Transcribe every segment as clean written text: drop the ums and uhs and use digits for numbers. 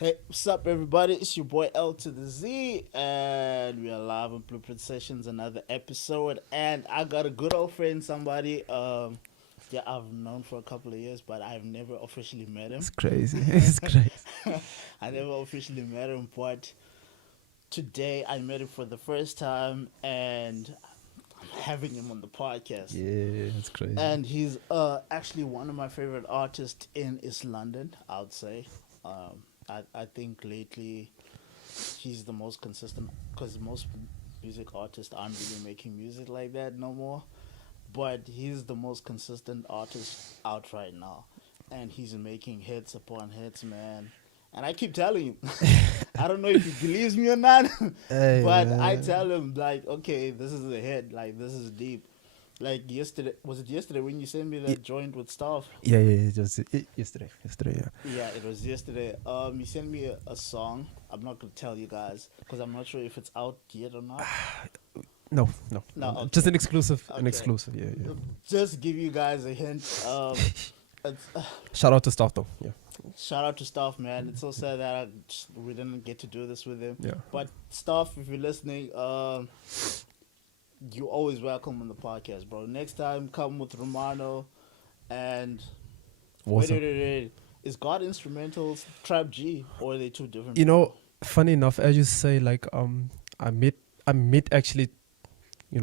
Hey, what's up, everybody? It's your boy L to the Z, and we are live on Blueprint Sessions, another episode. And I got a good old friend, somebody, yeah, I've known for a couple of years, but I've never officially met him. It's crazy. It's crazy. I never officially met him, but today I met him for the first time, and I'm having him on the podcast. Yeah, it's crazy. And he's actually one of my favorite artists in East London, I would say. I think lately he's the most consistent because most music artists aren't really making music like that no more. But he's the most consistent artist out right now. And he's making hits upon hits, man. And I keep telling him, I don't know if he believes me or not, Hey, but I man. tell him, like, okay, this is a hit. Like, this is deep. Like, yesterday, was it yesterday when you sent me that joint with stuff? Yeah. Just yesterday. Yeah. Yeah, it was yesterday. You sent me a song. I'm not gonna tell you guys because I'm not sure if it's out yet or not. No. No, okay. Just an exclusive. An Okay. exclusive. Yeah. Just give you guys a hint. It's, Shout out to staff though. Yeah. shout out to Staff, man. It's so sad that we didn't get to do this with him. Yeah. But Staff, if you're listening, you're always welcome on the podcast, bro. Next time, come with Romano and Awesome. wait. Is God Instrumentals Trap G or are they two different? You know, people? funny enough, as you say, like I met actually,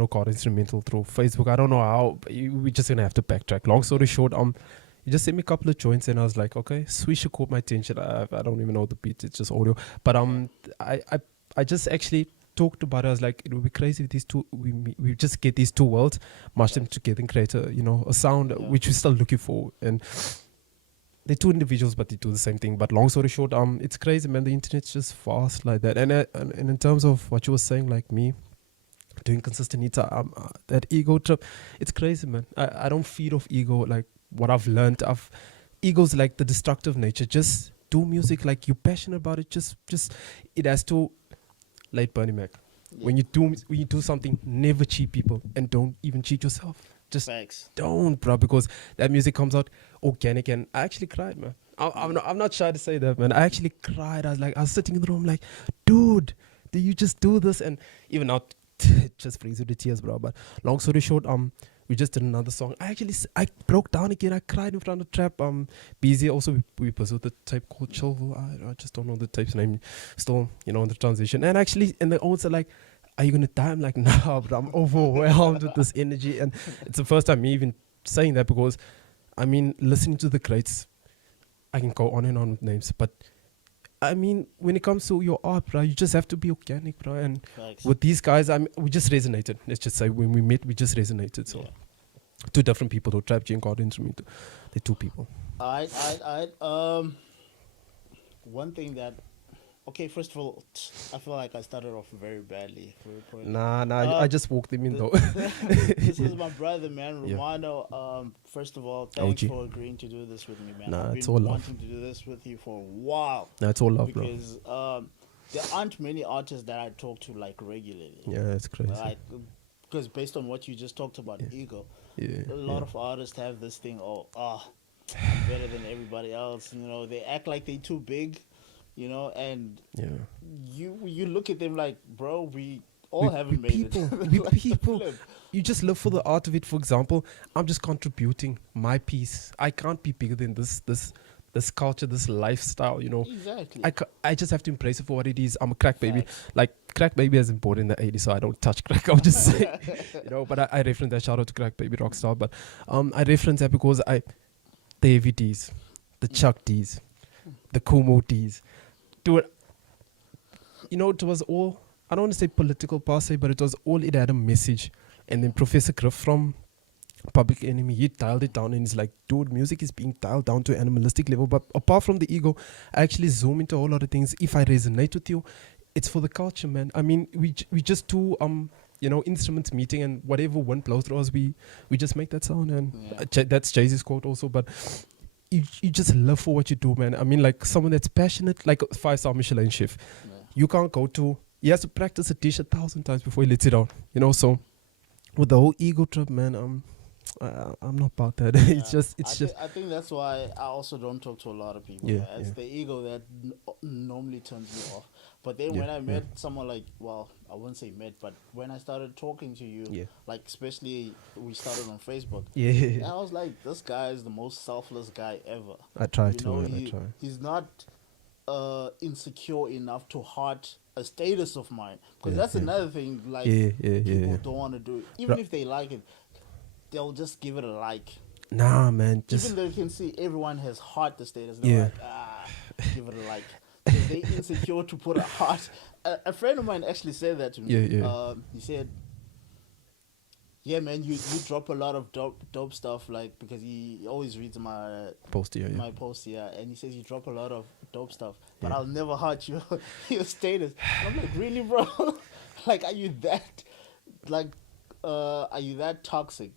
God Instrumental through Facebook. I don't know how. But we're just gonna have to backtrack. Long story short, you just sent me a couple of joints, and I was like, okay, Swisher caught my attention. I don't even know the beat; it's just audio. But I just actually talked about it. I was like, it would be crazy if these two we just get these two worlds, mash them together, and create a sound which we're still looking for. And they're two individuals, but they do the same thing. But long story short, it's crazy, man. The internet's just fast like that. And in terms of what you were saying, like me doing consistent hits, that ego trip, it's crazy, man. I don't feed off ego. Like what I've learned, ego's like the destructive nature. Just do music like you're passionate about it. Just it has to. Like Bernie Mac, Yeah. when you do something, never cheat people and don't even cheat yourself. Just Facts. don't, bro, because that music comes out organic. And I actually cried, man. I'm not shy to say that, man. I actually cried. I was sitting in the room like, dude, did you just do this? And even now, it just freezes with the tears, bro. But long story short, we just did another song. I broke down again. I cried in front of the trap. BZ also we pursued the type called Chillville. I just don't know the type's name. Still, in the transition. And actually, and the owners are like, are you gonna die? I'm like, nah, bro. I'm overwhelmed with this energy. And it's the first time me even saying that because, I mean, listening to the greats, I can go on and on with names, but I mean, when it comes to your art, bro, you just have to be organic, bro. And Facts. with these guys, we just resonated. Let's just say when we met, we just resonated. So Yeah. two different people, though. Trap G and God Instrumental. They're two people. One thing that, okay, first of all, I feel like I started off very badly. Nah, Uh, I just walked them in, though. This is my brother, man, Yeah. Romano. First of all, thanks OG. for agreeing to do this with me, man. Nah, I've it's been all love. wanting to do this with you for a while Nah, it's all love, bro. because there aren't many artists that I talk to like regularly. Yeah, it's crazy. Like, because based on what you just talked about, ego, Yeah. a lot of artists have this thing. I'm better than everybody else. They act like they too big. And Yeah. you look at them like, bro, we all We haven't made people. it. We Like the people. flip. You just live for the art of it. For example, I'm just contributing my piece. I can't be bigger than this culture, this lifestyle. Exactly. I just have to embrace it for what it is. I'm a crack baby. Facts. Like crack baby has been born in the 80s, so I don't touch crack. I'm just saying, But I reference that. Shout out to crack baby rockstar. But I reference that because the Heavy D's, the Chuck D's, the Kumo D's, dude. It was all. I don't want to say political per se, but it had a message. And then Professor Griff from Public Enemy, he dialed it down and he's like, dude, music is being dialed down to an animalistic level. But apart from the ego, I actually zoom into a whole lot of things. If I resonate with you, it's for the culture, man. I mean, we just do instruments meeting, and whatever wind blows through us, we just make that sound. And that's Jay-Z's quote also. But you just live for what you do, man. I mean, like someone that's passionate, like a 5-star Michelin chef. Yeah. You can't go to. He has to practice a dish 1,000 times before he lets it out. So with the whole ego trip, man, I'm not about that. It's Yeah, just, it's just, I think that's why I also don't talk to a lot of people. yeah, Man. yeah, It's the ego that normally turns me off. But then yeah, when I yeah, met someone like, well, I wouldn't say met, but when I started talking to you, yeah, like especially we started on Facebook, yeah. I was like, this guy is the most selfless guy ever. I try You to, know, man. I try. he's not insecure enough to heart a status of mine, because Yeah, that's yeah, another thing. Like yeah, yeah, yeah, people yeah. don't want to do, even Bro, if they like it, they'll just give it a like. nah, man. Even Just, though you can see everyone has heart the status, they're yeah, like, give it a like. Because they insecure to put a heart. A friend of mine actually said that to yeah, me. yeah. He said, yeah, man, you drop a lot of dope stuff, like, because he always reads Post, yeah, yeah, my posts, yeah, and he says you drop a lot of dope stuff, but yeah. I'll never heart your status. And I'm like, really, bro? Like, are you that toxic?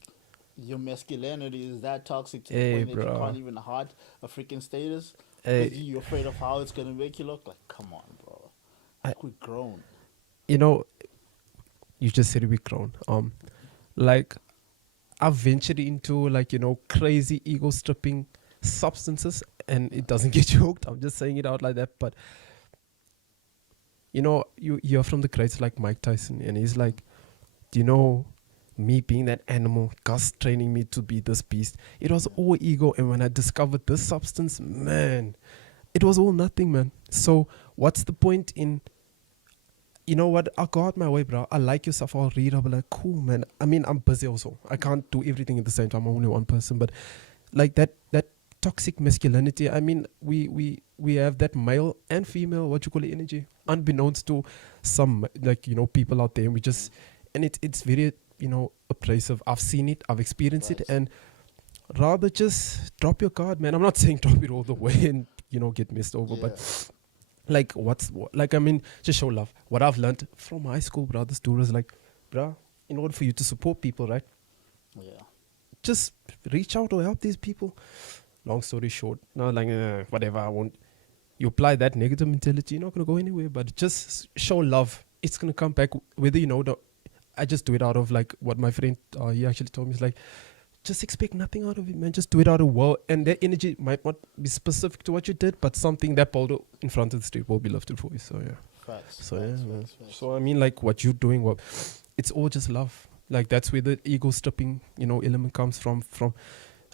Your masculinity is that toxic to the Hey, point that you bro. can't even heart a freaking status because Hey, you're afraid of how it's gonna make you look? Like, come on, bro. I, Like, we're grown. you know, you just said we grown. Like, I've ventured into, like, crazy ego stripping substances, and it doesn't get you hooked. I'm just saying it out like that. But you hear from the greats like Mike Tyson, and he's like, do you know, me being that animal, Gus training me to be this beast, it was all ego. And when I discovered this substance, man, it was all nothing, man. So what's the point in, you know what, I'll go out my way, bro. I like your stuff, I'll read, I'll be like, cool, man. I mean, I'm busy also, I can't do everything at the same time, I'm only one person. But like that toxic masculinity, I mean, we have that male and female, what you call it, energy, unbeknownst to some, like, people out there. And we just, and it's very, abrasive. I've seen it, I've experienced it. Right. And rather just drop your guard, man. I'm not saying drop it all the way and get messed over, Yeah. but like, like, I mean, just show love. What I've learned from high school, brothers, is like, bruh, in order for you to support people, right, Yeah. just reach out or help these people. Long story short, no, like, whatever, I won't. You apply that negative mentality, you're not going to go anywhere. But just show love. It's going to come back, whether I just do it out of, like, what my friend, he actually told me, is like, just expect nothing out of it, man. Just do it out of well. And that energy might not be specific to what you did, but something that pulled in front of the street will be lifted for you. So, yeah. Facts. So, Facts, yeah, man. facts. So, I mean, like, what you're doing, it's all just love. Like, that's where the ego stripping, element comes from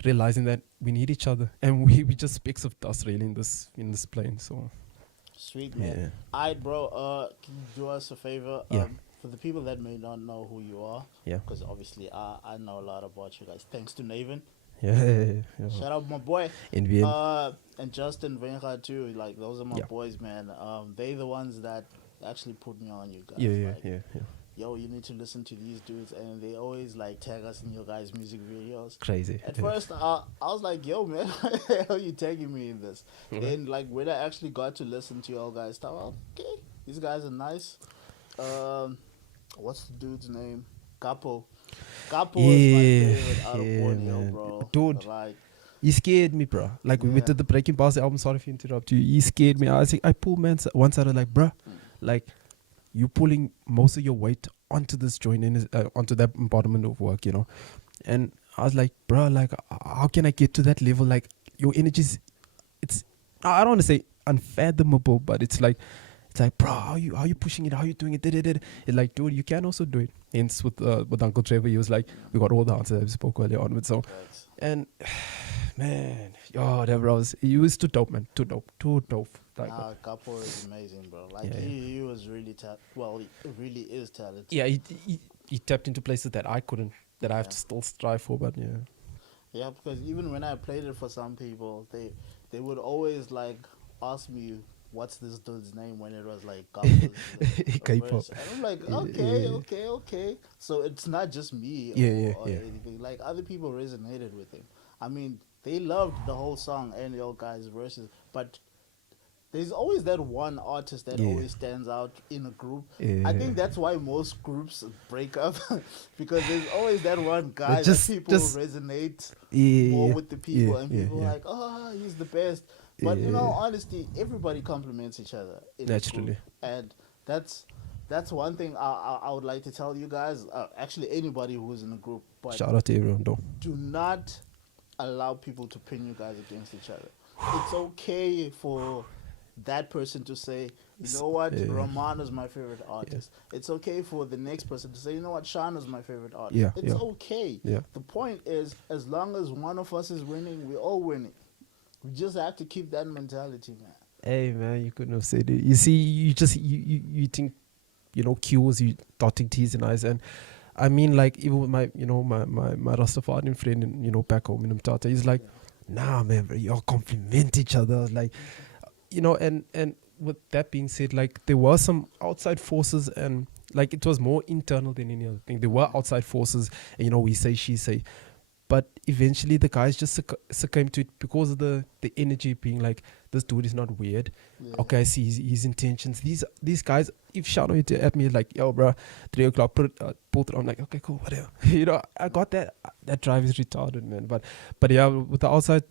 realizing that we need each other. And we just specks of dust, really, in this plane. So, Sweet, man. yeah. Alright, bro. Can you do us a favor? Yeah. For the people that may not know who you are, Yeah. because obviously I know a lot about you guys. Thanks to Naven. Yeah. Shout out my boy. NVM. And Justin Venga too. Like, those are my Yeah. boys, man. They the ones that actually put me on you guys. Yeah. Like, yo, you need to listen to these dudes, and they always like tag us in your guys' music videos. Crazy. At first, I was like, yo, man, why the hell are you tagging me in this? And like, when I actually got to listen to your guys' stuff, okay, these guys are nice. What's the dude's name? Gapo. Gapo is my favorite out of Borneo, man. bro. Dude. Like, He scared me, bro. Like, we went to the Breaking Bars album. Sorry if I interrupt you. He scared me. I pulled man one side. Like, bruh, like, you pulling most of your weight onto this joint, onto that embodiment of work, And I was like, bruh, like, how can I get to that level? Like, your energy's, I don't want to say unfathomable, but it's like, bro, how you pushing it? How you doing it? It's like, dude, you can also do it. Hence, with Uncle Trevor, he was like, we got all the answers I spoke earlier on with. So, and man, yo, that was, he was too dope, man. Too dope. Like, Gapo is amazing, bro. Like, Yeah. he was really he really is talented. yeah, he tapped into places that I couldn't, that I have to still strive for, but yeah. Yeah, because even when I played it for some people, they would always like ask me what's this dude's name when it was like Gapo. and I'm like, okay. So it's not just me or anything. Like, other people resonated with him. I mean, they loved the whole song and your guys' verses, but there's always that one artist that always stands out in a group. I think that's why most groups break up because there's always that one guy that people resonate more with the people, and people are like, oh, he's the best. But in all honesty, everybody compliments each other in a Naturally. group. And that's That's one thing I would like to tell you guys. Actually, anybody who's in a group, but Shout out to everyone though. do not allow people to pin you guys against each other. It's okay for that person to say, you know what, Ramano's my favorite artist. It's okay for the next person to say, you know what, Shana's my favorite artist. Yeah, It's okay. Yeah. The point is, as long as one of us is winning, we're all winning. We just have to keep that mentality, man. Hey man, you couldn't have said it. You see, you think, Q's, you dotting T's and I's, and I mean, like, even with my, my Rastafarian friend, and, back home in Mtata, he's like, nah, man, bro, y'all compliment each other, like, and with that being said, like, there were some outside forces, and like, it was more internal than any other thing. There were outside forces, and, we say, she say, but eventually the guys just succumbed to it because of the energy being like, this dude is not weird. Yeah. Okay, I see his intentions. These guys, if Shano hit at me like, yo, bro, 3 o'clock, pull it. I'm like, okay, cool, whatever. I got that. That drive is retarded, man. But yeah, with the outside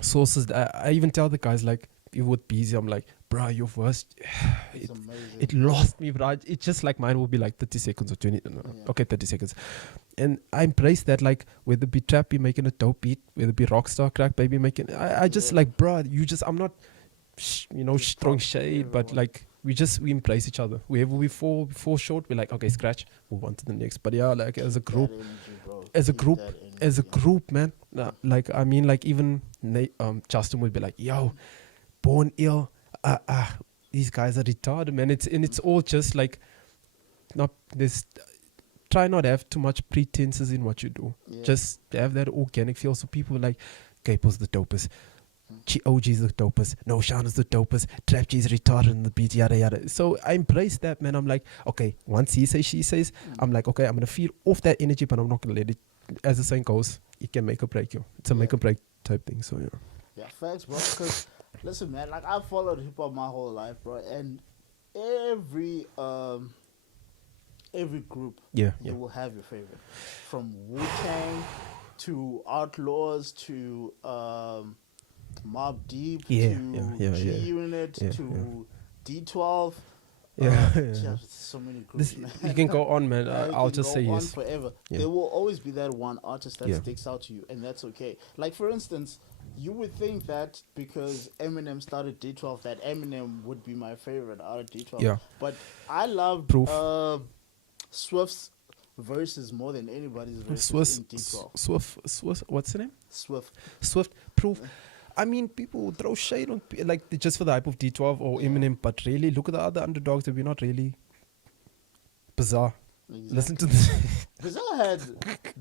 sources, I even tell the guys, like, even with busy, I'm like, bro, your verse, it lost me, bro. It's just like mine will be like 30 seconds or 20. Okay, 30 seconds. And I embrace that, like, whether it be trap, be making a dope beat, whether it be rockstar, crack, baby, making, I just like, bro, I'm not, throwing shade, but like, we embrace each other. Wherever we fall short, we're like, okay, scratch, move on to the next. But yeah, like, as a group, man, like, I mean, like, even Justin would be like, yo, Born Ill, these guys are retarded, man. It's all just like, not this. Try not to have too much pretenses in what you do. Yeah. Just have that organic feel. So people are like, Gapo's the dopest, OG's the dopest, no, Shana's the dopest, Trap G's retarded in the beat, yada yada. So I embrace that, man. I'm like, okay, once he says, she says, I'm like, okay, I'm gonna feed off that energy, but I'm not gonna let it. As the saying goes, it can make or break you. It's a make or break type thing. So yeah. Yeah, thanks, bro. Because listen, man, like, I've followed hip hop my whole life, bro, and every group, you will have your favorite, from Wu-Tang to Outlaws to Mobb Deep to G-Unit to D12. So many groups, man. You can go on, man. I'll just say yes. Forever. There will always be that one artist that sticks out to you, and that's okay. Like, for instance, you would think that because Eminem started D12, that Eminem would be my favorite out of D12. Yeah. But I loved Swift's verses more than anybody's verses in D12. Swift, what's the name? Swift. Proof. I mean, people throw shade on, like, just for the hype of D12 or Eminem, but really, look at the other underdogs that we're not really. Bizarre. Exactly. Listen to this. Bizarre had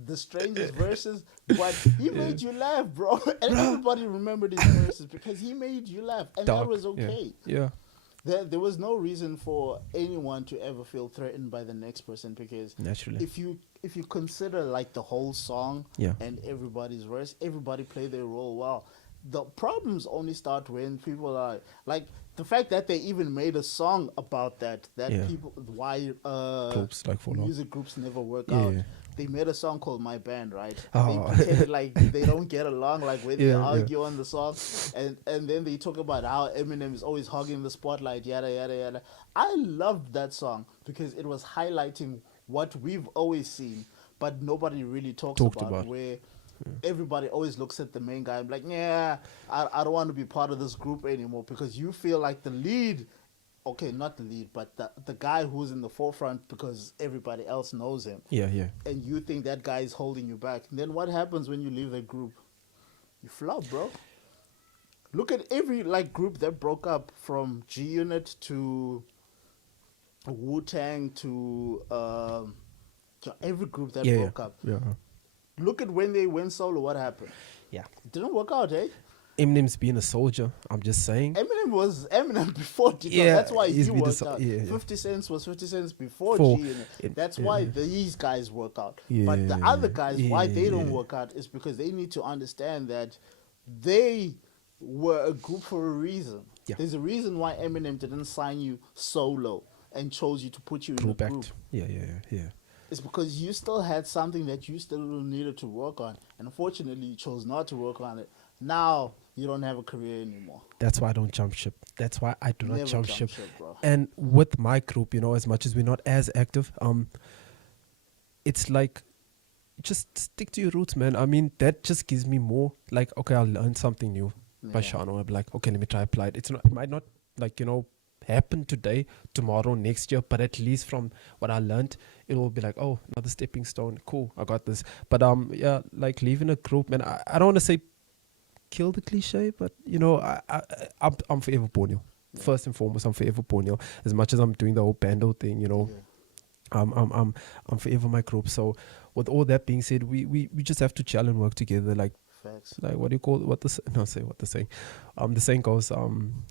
the strangest verses, but he made you laugh, bro. And everybody remembered his verses because he made you laugh, and that was okay. Yeah. There was no reason for anyone to ever feel threatened by the next person, because naturally, if you consider, like, the whole song and everybody's verse, everybody play their role well. The problems only start when people are like, the fact that they even made a song about that people, why music groups never work out. They made a song called My Band, right? They pretended like they don't get along, like when they argue on the song, and then they talk about how Eminem is always hogging the spotlight, yada yada yada. I loved that song because it was highlighting what we've always seen, but nobody really talks about. Where everybody always looks at the main guy and be like, yeah, I don't want to be part of this group anymore, because you feel like the lead, okay, not the lead, but the guy who's in the forefront because everybody else knows him. Yeah. And you think that guy is holding you back. And then what happens when you leave the group? You flop, bro. Look at every, like, group that broke up, from G-Unit to Wu-Tang to every group that broke up. Yeah. Look at when they went solo, what happened? Yeah. It didn't work out, eh? Eminem's being a soldier, I'm just saying. Eminem was Eminem before G. Yeah, that's why he worked out. 50 Cent was 50 Cent before G. That's why these guys work out. But the other guys, why they don't work out is because they need to understand that they were a group for a reason. Yeah. There's a reason why Eminem didn't sign you solo and chose you to put you in a group. Yeah. It's because you still had something that you still needed to work on. And unfortunately, you chose not to work on it. Now, You don't have a career anymore. That's why I don't jump ship. That's why I do not Never jump jump ship. ship, bro. And with my group, as much as we're not as active, it's like just stick to your roots, man. I mean, that just gives me more like, okay, I'll learn something new by Yeah. Shano. I'll be like, okay, let me try apply it. It might not like, happen today, tomorrow, next year, but at least from what I learned, it will be like, oh, another stepping stone. Cool, I got this. But yeah, like leaving a group, man, I don't want to say kill the cliche, but I'm forever Borneo. Yeah. First and foremost, I'm forever Borneo. As much as I'm doing the whole bando thing, Yeah. I'm forever my group. So with all that being said, we just have to chill and work together. Facts. Like what do you call what the saying? The saying goes,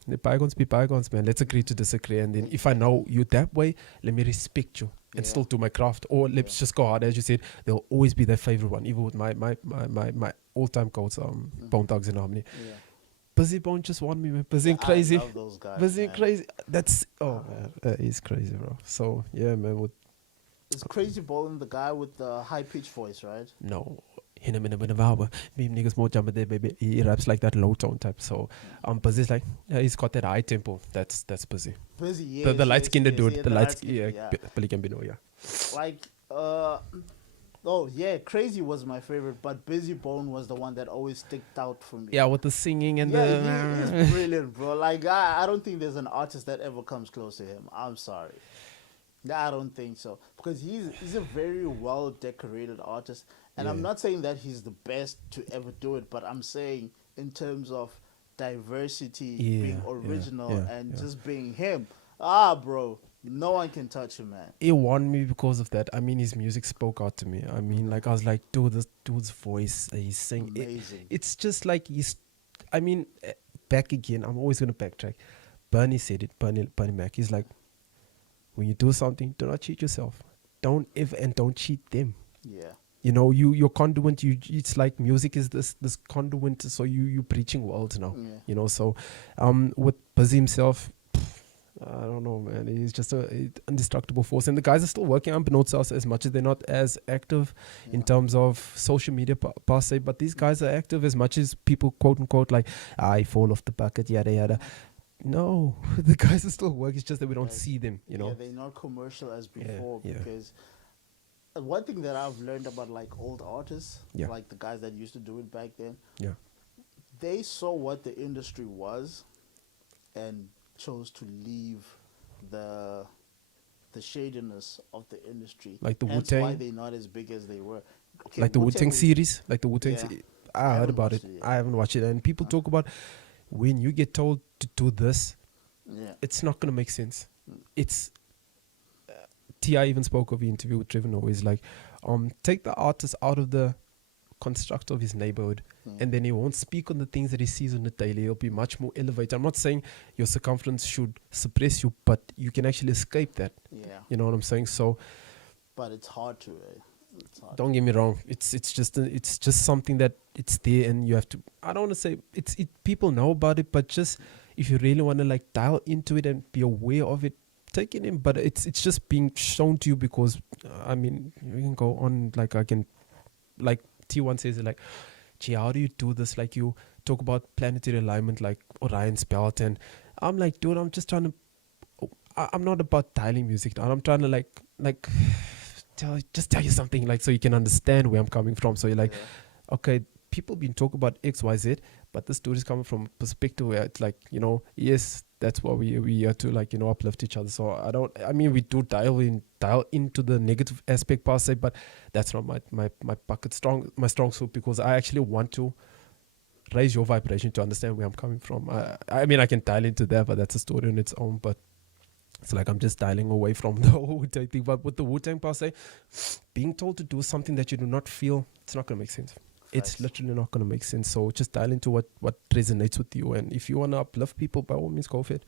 let bygones be bygones, man. Let's agree to disagree. And then if I know you that way, let me respect you and Yeah. still do my craft. Or let's just go hard, as you said. There'll always be their favorite one, even with my all-time goals, Bone Thugs and Harmony. Yeah. Busy Bone just won me, man. Busy and I crazy. love those guys. Busy and man. crazy. That's man, he's crazy, bro. So yeah, man. It's Crazy Bowling, the guy with the high pitched voice, right? No. In a minute, me niggas more jump there, baby. He raps like that low tone type. So Busy's like, yeah, he's got that high tempo. That's Busy. Busy, yeah. The light skinned dude. Yeah, The light skin, yeah. Billy Camb, yeah. Like, oh yeah, Crazy was my favorite, but Busy Bone was the one that always sticked out for me. Yeah, with the singing and yeah, he's brilliant, bro. Like, I don't think there's an artist that ever comes close to him. I'm sorry. I don't think so, because he's a very well decorated artist, and I'm not saying that he's the best to ever do it, but I'm saying in terms of diversity, being original, and just being him. Bro, no one can touch him, man. It won me because of that. I mean, his music spoke out to me. I mean, like I was like, dude, this dude's voice, he's singing. Amazing. It's just like back again. I'm always gonna backtrack. Bernie said it. Bernie Mac. He's like, when you do something, do not cheat yourself. Don't cheat them. Yeah. Your conduit. It's like music is this conduit. So you preaching worlds now. Yeah. So, with Busy himself, I don't know, man. He's just a indestructible force, and the guys are still working unbeknownst to us, as much as they're not as active in terms of social media per se. But these guys are active as much as people quote unquote like, I fall off the bucket, yada yada. No, the guys are still working. It's just that we don't see them, Yeah, they're not commercial as before, because one thing that I've learned about like old artists, like the guys that used to do it back then, they saw what the industry was and chose to leave the shadiness of the industry. Like the Hence Wu-Tang. why they're not as big as they were. Okay, Like the Wu-Tang series, like the Wu-Tang. Yeah. I heard about watched it. it yet. I haven't watched it, and people talk about when you get told to do this, it's not gonna make sense. It's T.I. even spoke of the interview with Revelu. He's like, take the artist out of the construct of his neighborhood, and then he won't speak on the things that he sees on the daily. He'll be much more elevated. I'm not saying your circumference should suppress you, but you can actually escape that. Yeah. You know what I'm saying? So, But it's hard to. It's hard. don't get me wrong. It's just something that it's there, and you have to. I don't want to say people know about it, but just if you really want to like dial into it and be aware of it, take it in. But it's just being shown to you because I mean, you can go on like T1 says it like, gee, how do you do this? Like you talk about planetary alignment like Orion's belt, and I'm like, dude, I'm just trying to. I'm not about dialing music down. I'm trying to like tell you something like so you can understand where I'm coming from. So you're like, okay, people been talking about XYZ, but this dude is coming from a perspective where it's like, yes, that's what we are to like, uplift each other. So I mean we do dial into the negative aspect per se, but that's not my my strong suit, because I actually want to raise your vibration to understand where I'm coming from. I mean I can dial into that, but that's a story on its own. But it's like I'm just dialing away from the whole Wu-Tang thing. But with the Wu-Tang per se, being told to do something that you do not feel, it's not going to make sense. It's literally not going to make sense. So just dial into what resonates with you. And if you want to uplift people, by all means, go for it.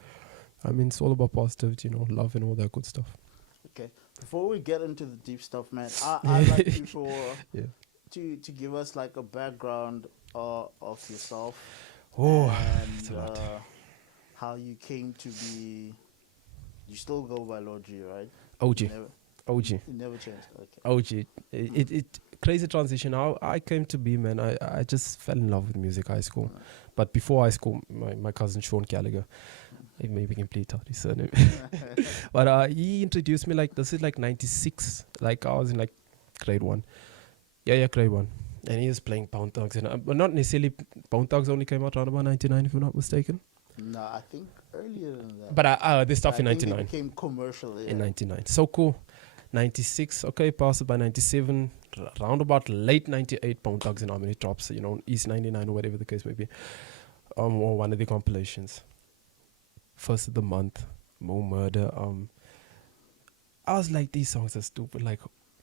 I mean, it's all about positivity, love and all that good stuff. Okay. Before we get into the deep stuff, man, I'd like you to give us like a background of yourself. And how you came to be. You still go by Lord G, right? O.G. OG. It never changed. Okay. OG. It crazy transition. How I came to be, man. I just fell in love with music high school. But before high school, my cousin Sean Gallagher, he maybe complete out his surname. But he introduced me like this is like 96. Like I was in like grade 1. Yeah, grade 1. And he was playing Pound Thugs, but not necessarily. Pound Thugs only came out around about 99, if I'm not mistaken. No, I think earlier than that. But this stuff in I think 99. it became commercial. Yeah. In 99. So cool. 96, okay, passed it by 97. Round about late 98, Pound Thugs and Harmony drops, East 99 or whatever the case may be. Or one of the compilations. First of the month, Mo Murder. I was like, these songs are stupid. Like,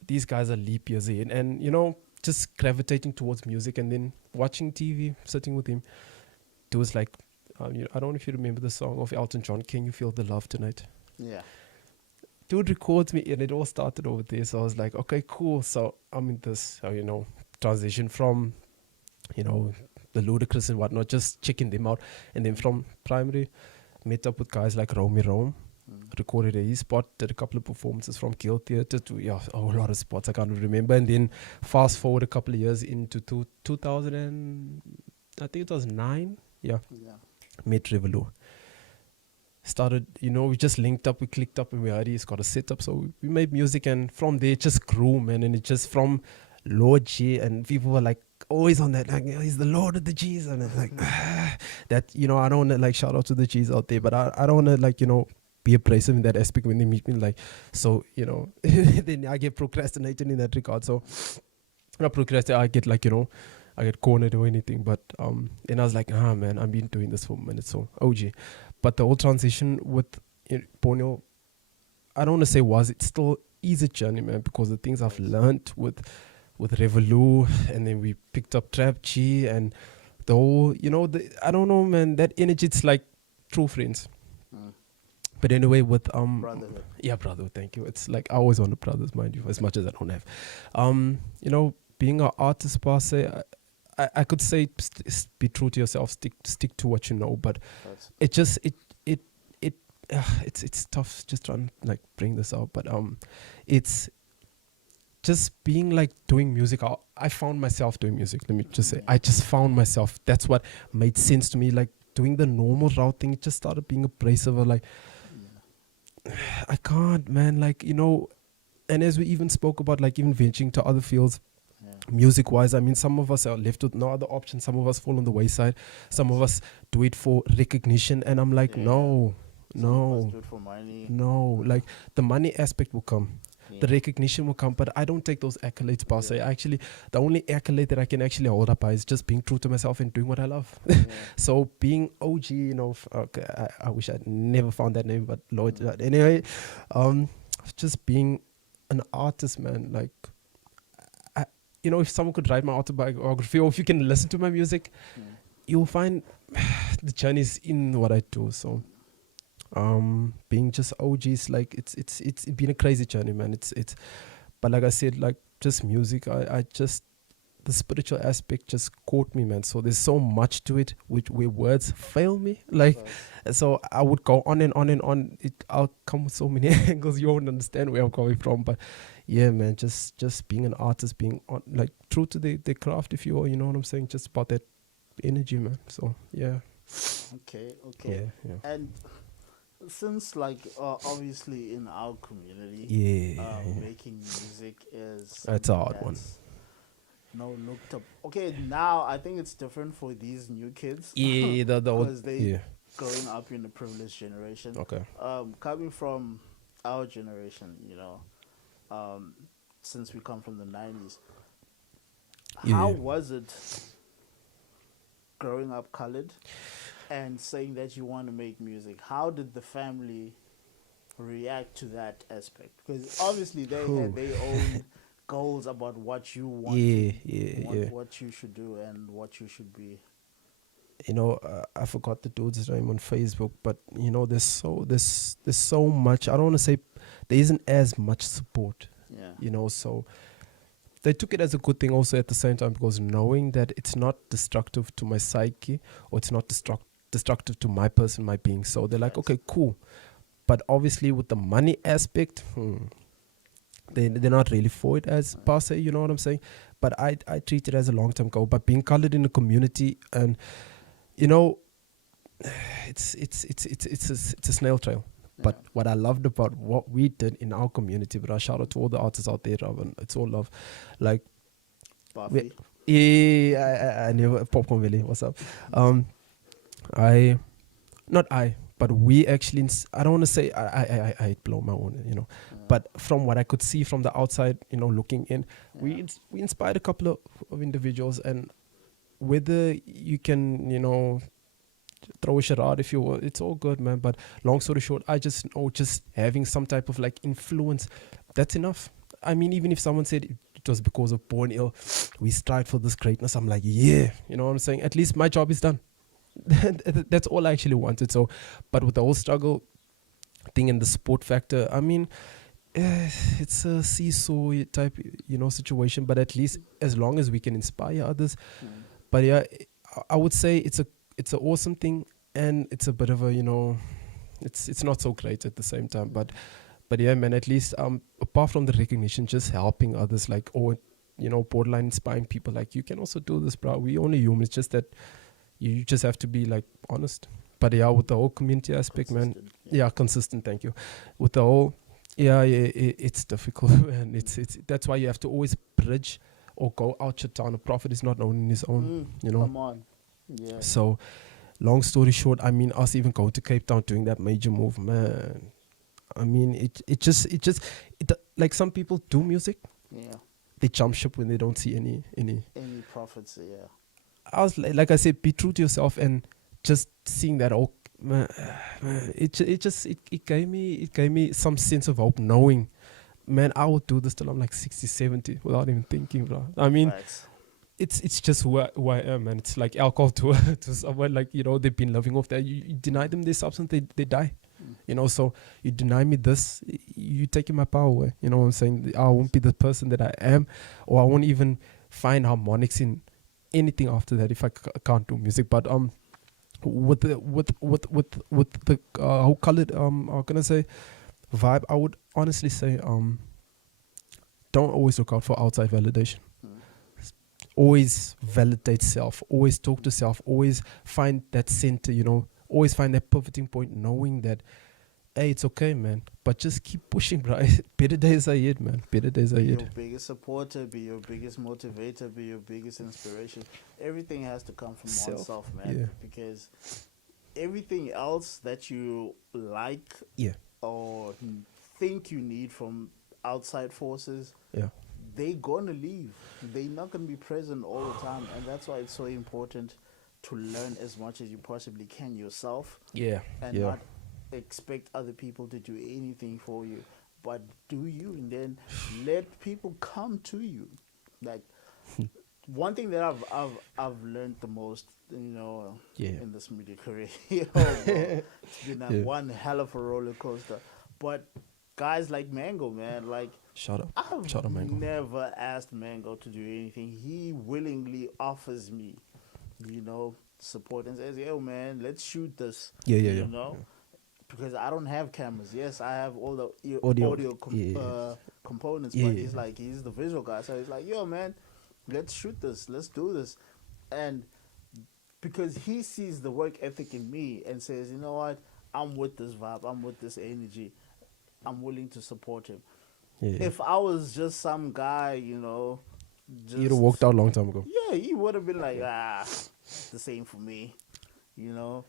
these guys are leap years in. And, just gravitating towards music and then watching TV, sitting with him. It was like, I don't know if you remember the song of Elton John, Can You Feel the Love Tonight? Yeah. Dude records me and it all started over there. So I was like, okay, cool. So I'm in this, transition from, the Ludacris and whatnot, just checking them out. And then from primary, met up with guys like Romy Rome. Recorded a spot, did a couple of performances from Guild Theatre to a whole lot of spots I can't remember, and then fast forward a couple of years into 2000 and I think it was 9. Yeah. Met Revelu. Started, we just linked up, we clicked up, and we already got a setup, so we made music, and from there it just grew, man, and it just from Lord G, and people were like always on that, like, he's the Lord of the G's, and it's like that, I don't want to like shout out to the G's out there, but I don't want to like be abrasive in that aspect when they meet me, like, so then I get procrastinated in that regard. So not procrastinate, I get like I get cornered or anything, but and I was like, man, I've been doing this for a minute, so OG. But the whole transition with Ponyo, I don't want to say it still is a journey, man, because the things I've learned with Revelu, and then we picked up Trap G, and the whole, I don't know, man, that energy, it's like true friends. But anyway, with Brotherhood. Yeah, brotherhood, thank you. It's like I always want brothers, mind you, as much as I don't have. Being an artist per se, I could say be true to yourself, stick to what you know, but it's tough just trying to like bring this out, but it's just being like doing music. I found myself doing music. Let me just say, I just found myself. That's what made sense to me. Like doing the normal route thing, it just started being abrasive. Like I can't, man. Like and as we even spoke about, like even venturing to other fields. Music wise, I mean, some of us are left with no other option. Some of us fall on the wayside. Some of us do it for recognition, and I'm like, no. Do it for money. No, like the money aspect will come, the recognition will come, but I don't take those accolades per se. Actually, the only accolade that I can actually hold up is just being true to myself and doing what I love. So being OG, okay, I wish I'd never found that name, but Lord, anyway, just being an artist, man, like. If someone could write my autobiography, or if you can listen to my music, you'll find the journey is in what I do. So, being just OGs, like it's been a crazy journey, man. But like I said, like just music, I just the spiritual aspect just caught me, man. So there's so much to it, where words fail me, like. So I would go on and on and on. I'll come with so many angles. You won't understand where I'm coming from, but yeah, man, just being an artist, being like true to the craft, if you will, you know what I'm saying? Just about that energy, man. So yeah. Okay. Yeah. And since like obviously in our community, making music is it's a hard one. Looked up. Okay, now I think it's different for these new kids. Yeah, because they growing up in a privileged generation. Okay. Coming from our generation, since we come from the 90s, how was it growing up colored and saying that you want to make music? How did the family react to that aspect? Because obviously they had their own goals about what you want, what you should do and what you should be. I forgot the dude's name on Facebook, but there's so much. I don't want to say there isn't as much support. So they took it as a good thing also at the same time, because knowing that it's not destructive to my psyche, or it's not destructive to my person, my being. So they're like, okay, cool. But obviously with the money aspect, they're not really for it as per se, you know what I'm saying? But I treat it as a long-term goal. But being colored in the community, and you know, it's a snail trail. But what I loved about what we did in our community, but I shout out to all the artists out there, Ravan. It's all love. Like, I knew Popcorn Valley. What's up? But we actually, I don't want to say I blow my own, you know. But from what I could see from the outside, you know, looking in, we inspired a couple of individuals, and whether you can, you know, throw a charade if you will, it's all good, man. But long story short, I just know just having some type of like influence, that's enough. I mean, even if someone said it was because of Born Ill, we strive for this greatness, I'm like, yeah, you know what I'm saying? At least my job is done. That's all I actually wanted. So, but with the whole struggle thing and the sport factor, I mean, it's a seesaw type, you know, situation. But at least as long as we can inspire others. But yeah, I would say it's an awesome thing, and it's a bit of a, you know, it's not so great at the same time. But yeah, man, at least apart from the recognition, just helping others, like, or, you know, borderline inspiring people, like, you can also do this, bro. We only human. It's just that you just have to be like honest. But yeah, with the whole community aspect, man, consistent. Thank you. With the whole, it's difficult, and it's that's why you have to always bridge or go out your town. A prophet is not known in his own, you know. Come on. Yeah. So, long story short, I mean, us even going to Cape Town doing that major move, man. I mean, it just like some people do music. Yeah. They jump ship when they don't see any profits. Yeah. I was like I said, be true to yourself, and just seeing that all, man, it gave me some sense of hope, knowing, man, I will do this till I'm like 60, 70 without even thinking, bro. I mean, right. It's just who I am, man. It's like alcohol to someone, like, you know, they've been living off that. You deny them this substance, they die. You know, so you deny me this, you taking my power away. You know what I'm saying? I won't be the person that I am, or I won't even find harmonics in anything after that if I can't do music. But with the how colored how can I say vibe, I would honestly say don't always look out for outside validation. Always validate self, always talk to self, always find that center, you know, always find that pivoting point, knowing that, hey, it's okay, man, but just keep pushing, bro. Better days are ahead, man. Better days are ahead. Be your biggest supporter, be your biggest motivator, be your biggest inspiration. Everything has to come from oneself, man. Yeah. Because everything else that you like or think you need from outside forces, they're gonna leave. They're not gonna be present all the time, and that's why it's so important to learn as much as you possibly can yourself. And not expect other people to do anything for you, but do you, and then let people come to you. Like, one thing that I've learned the most, you know, in this media career, it's been one hell of a roller coaster. But guys like Mango, man, like, I've never asked Mango to do anything. He willingly offers me, you know, support and says, yo, man, let's shoot this. You know? Because I don't have cameras. Yes, I have all the audio components, but he's the visual guy. So he's like, yo, man, let's shoot this. Let's do this. And because he sees the work ethic in me and says, you know what, I'm with this vibe. I'm with this energy. I'm willing to support him. If I was just some guy, you know, you'd have walked out a long time ago. Yeah, he would have been like, the same for me, you know.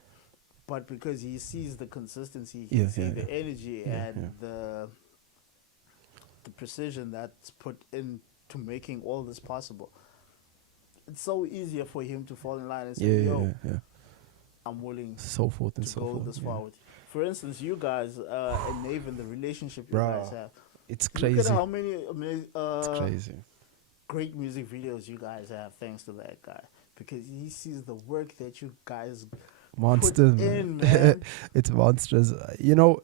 But because he sees the consistency, he sees the energy and the precision that's put into making all this possible, it's so easier for him to fall in line and say, I'm willing so forth and to so go forth, this far with you. For instance, you guys and Naven, the relationship you guys have. It's crazy. Look at how many it's crazy. Great music videos you guys have thanks to that guy. Because he sees the work that you guys monsters, put in, man. It's monstrous. You know,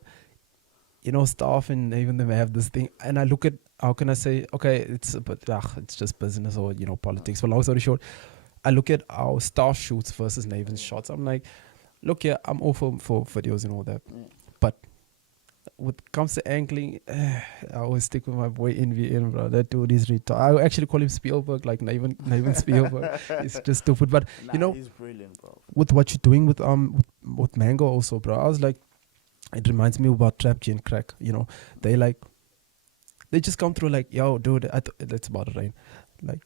staff and even them have this thing. And I look at, how can I say, okay, it's just business or, you know, politics. But long story short, I look at our staff shoots versus Naven's shots. I'm like, look here, I'm all for videos and all that. But when it comes to angling, I always stick with my boy NVN, bro. That dude is retarded. I actually call him Spielberg, like not even Spielberg. It's just stupid. But Nah, you know, he's brilliant, bro. with what you're doing with Mango also, bro. I was like, it reminds me about Trap G and Crack. You know, they just come through like, yo, dude, that's about to rain. Like,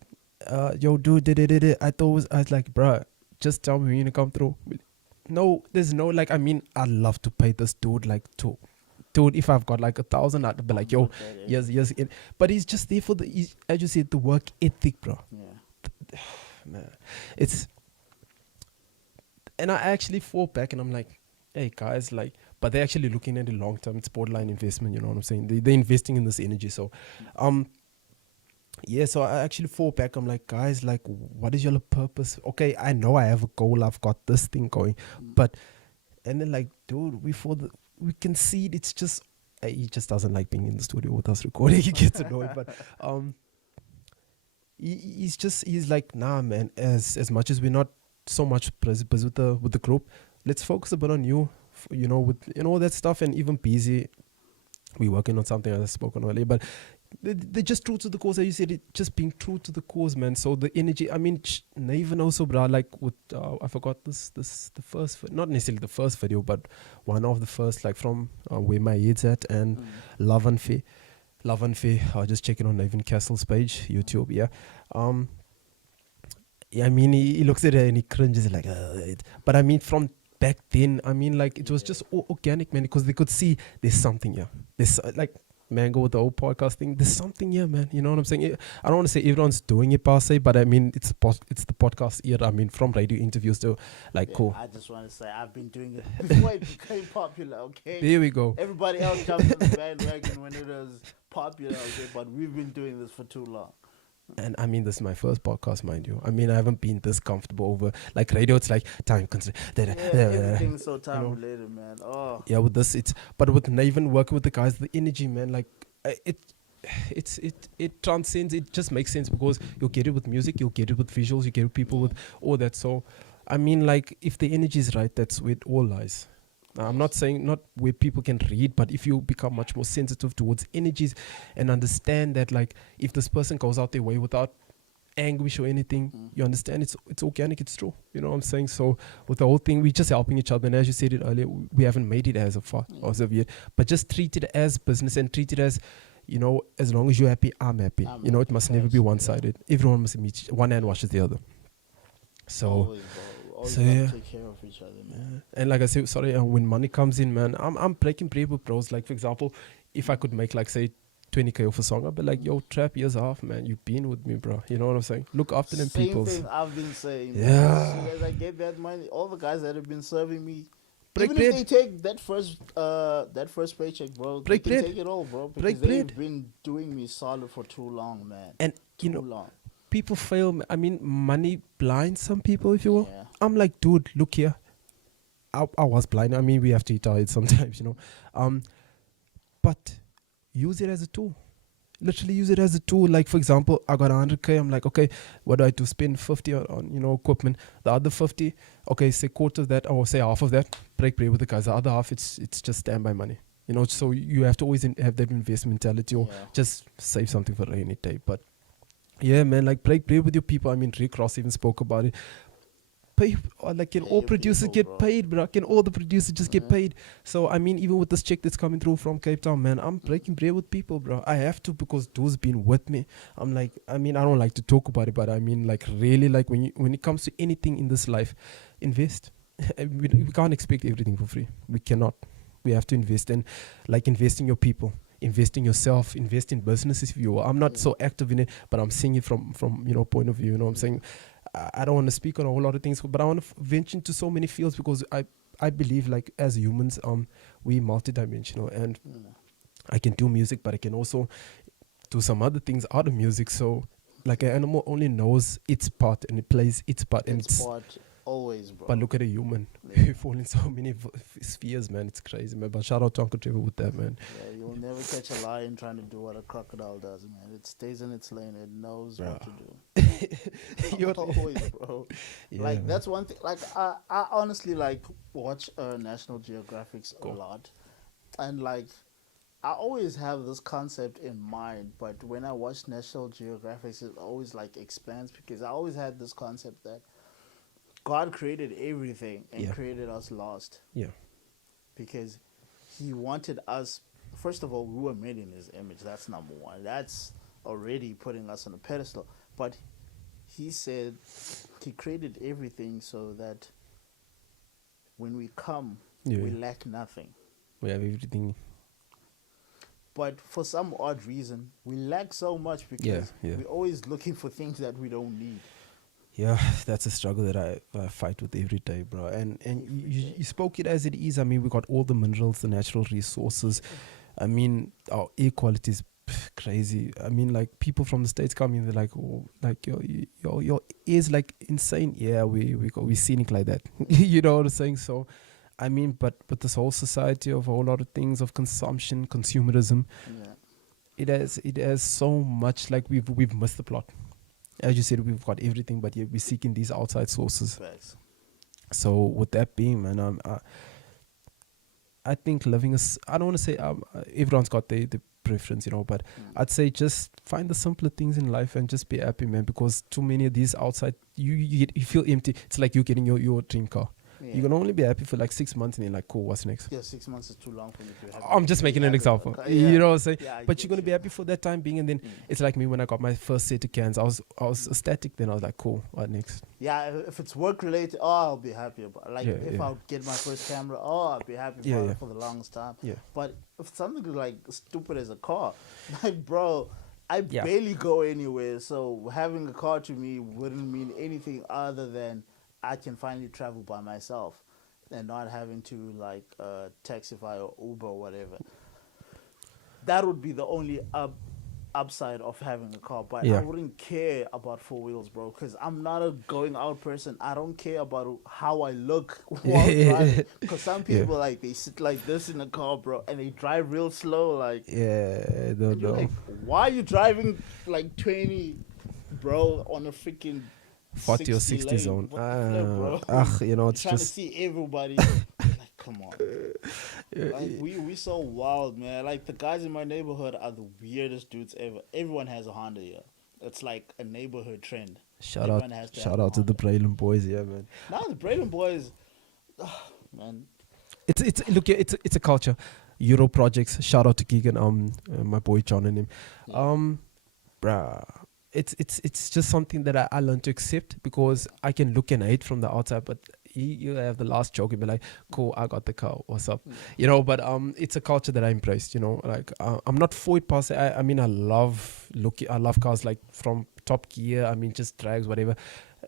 yo, dude, I was like, bro, just tell me when you come through. No, there's no like. I mean, I'd love to pay this dude like dude. If I've got like 1,000, I'd be like, yo, yes. But he's just there for as you said, the work ethic, bro. Yeah. Man, and I actually fall back and I'm like, hey guys, like, but they're actually looking at the long term. It's borderline investment. You know what I'm saying? They're investing in this energy. So, yeah, so I actually fall back. I'm like, guys, like, what is your purpose? Okay, I know I have a goal. I've got this thing going, but and then like, dude, we can see it. It's just he just doesn't like being in the studio with us recording. He gets annoyed, but he's like, nah, man. As much as we're not so much busy with the group, let's focus a bit on you. You know, with all that stuff, and even busy. We're working on something as I spoke on earlier, but they're just true to the cause. As you said, it just being true to the cause, man. So the energy, I mean, even also, bro, like with I forgot the first, not necessarily the first video, but one of the first, like from where my head's at, and Love and Fair. Just checking on Nathan Castle's page, YouTube. Yeah, yeah. I mean, he looks at it and he cringes like, but I mean, from back then, I mean, like, it was just organic, man, because they could see there's something here. There's like Mango with the old podcast thing. There's something here, man. You know what I'm saying? I don't want to say everyone's doing it per se, but I mean, it's the podcast era. I mean, from radio interviews to like, cool. I just want to say I've been doing it before it became popular. Okay. There we go. Everybody else jumped on the bandwagon when it was popular, okay, but we've been doing this for too long. And I mean, this is my first podcast, mind you. I mean, I haven't been this comfortable over like radio. It's like time constraint. Everything's so time related, man. Oh, yeah. With this, but with Naven working with the guys, the energy, man, like it transcends. It just makes sense because you'll get it with music, you'll get it with visuals, you get it with people with all that. So, I mean, like, if the energy is right, that's where it all lies. I'm not saying not where people can read, but if you become much more sensitive towards energies and understand that, like, if this person goes out their way without anguish or anything, you understand it's organic, it's true. You know what I'm saying? So with the whole thing, we're just helping each other. And as you said it earlier, we haven't made it as of yet, but just treat it as business and treat it as, you know, as long as you're happy, I'm happy. You know, it must never be one-sided. Everyone must meet one hand washes the other. So. Always yeah, take care of each other, man. And like I said, sorry, when money comes in, man, I'm breaking bread with bros. Like, for example, if I could make, like, say, 20K off a song, I'd be like, yo, Trap, years off, man. You've been with me, bro. You know what I'm saying? Look after them people. Same thing I've been saying. Yeah. As soon as I get that money, all the guys that have been serving me, even if they take that first paycheck, bro, they can take it all, bro. Because they've been doing me solid for too long, man. And, you know, people fail. I mean, money blinds some people, if you will. Yeah. I'm like, dude, look here. I was blind. I mean, we have to eat our heads sometimes, you know. But use it as a tool. Literally use it as a tool. Like, for example, I got 100K. I'm like, okay, what do I do? Spend 50 on, you know, equipment. The other 50, okay, say quarter of that, or say half of that. Break bread with the guys. The other half, it's just standby money. You know, so you have to always have that investment mentality, or just save something for a rainy day. But yeah, man, like, break bread with your people. I mean, Rick Ross even spoke about it. Pay, like, can all producers get paid, bro? Can all the producers just get paid? So, I mean, even with this check that's coming through from Cape Town, man, I'm breaking bread with people, bro. I have to, because those been with me. I'm like, I mean, I don't like to talk about it, but I mean, like, really, like, when it comes to anything in this life, invest. we can't expect everything for free. We cannot. We have to invest in, like, invest in your people. Invest in yourself, invest in businesses if you will. I'm not so active in it, but I'm seeing it from you know, point of view. You know what I'm saying? I don't want to speak on a whole lot of things, but I want to venture into so many fields, because I believe, like, as humans, we multidimensional, and I can do music, but I can also do some other things out of music. So, like, an animal only knows its part, and it plays its part, and it's part always, bro. But look at a human. We fall in so many spheres, man. It's crazy, man. But shout out to Uncle Trevor with that, man. Yeah, you'll never catch a lion trying to do what a crocodile does, man. It stays in its lane. It knows what to do. You're always, bro. Yeah, like, man. That's one thing. Like, I honestly, like, watch National Geographics a lot. And, like, I always have this concept in mind, but when I watch National Geographic, it always like expands because I always had this concept that God created everything and Yeah. created us lost Yeah. because He wanted us. First of all, we were made in His image. That's number one. That's already putting us on a pedestal. But He said He created everything so that when we come, Yeah. we lack nothing. We have everything. But for some odd reason, we lack so much because Yeah. we're always looking for things that we don't need. Yeah, that's a struggle that I fight with every day, bro. And you spoke it as it is. I mean, we got all the minerals, the natural resources. I mean, our air quality is crazy. I mean, like people from the States come in, they're like, oh, like your ears like insane. Yeah, we cynic like that. You know what I'm saying? So, I mean, but this whole society of a whole lot of things of consumption, consumerism, Yeah. it has so much. Like we've missed the plot. As you said, we've got everything, but yet we're seeking these outside sources. Facts. So with that being, man, I think living I don't want to say everyone's got the preference, you know, but I'd say just find the simpler things in life and just be happy, man, because too many of these outside, you feel empty. It's like you getting your dream car. Yeah. You can only be happy for like 6 months and you're like, cool, what's next? Yeah, 6 months is too long for me to be happy. I'm just making an example. Yeah. You know what I'm saying? Yeah, But you're going to be happy for that time being. And then it's like me when I got my first set of cans. I was ecstatic. Then I was like, cool, what next? Yeah, if it's work related, I'll be happy about it. Like, Yeah, if yeah. I'll get my first camera, I'll be happy Yeah, about yeah. it for the longest time. Yeah. But if it's something like stupid as a car, like, bro, I Yeah. barely go anywhere. So having a car to me wouldn't mean anything other than I can finally travel by myself and not having to, like, Taxify or Uber or whatever. That would be the only upside of having a car, but Yeah. I wouldn't care about four wheels, bro, because I'm not a going out person. I don't care about how I look while driving, because some people like they sit like this in a car, bro, and they drive real slow, like, Yeah, and you're like, why are you driving like 20, bro, on a freaking 40 or 60 lane? zone. What the flip, bro? You know, You're it's trying just to see everybody. Like, come on. Like, we so wild, man. Like, the guys in my neighborhood are the weirdest dudes ever. Everyone has a Honda here. It's like a neighborhood trend. shout Everyone has out to shout have a out to the Honda. Braylon boys, yeah, man. Now the Braden boys, man. It's look, it's a culture. Euro projects. Shout out to Keegan, my boy John and him. Yeah. Bruh. It's just something that I learned to accept, because I can look and hate from the outside, but you have the last joke and be like, cool, I got the car, what's up? You know, but it's a culture that I embraced, you know, like I'm not for it per se. I mean, I love cars, like from Top Gear, I mean, just drags, whatever.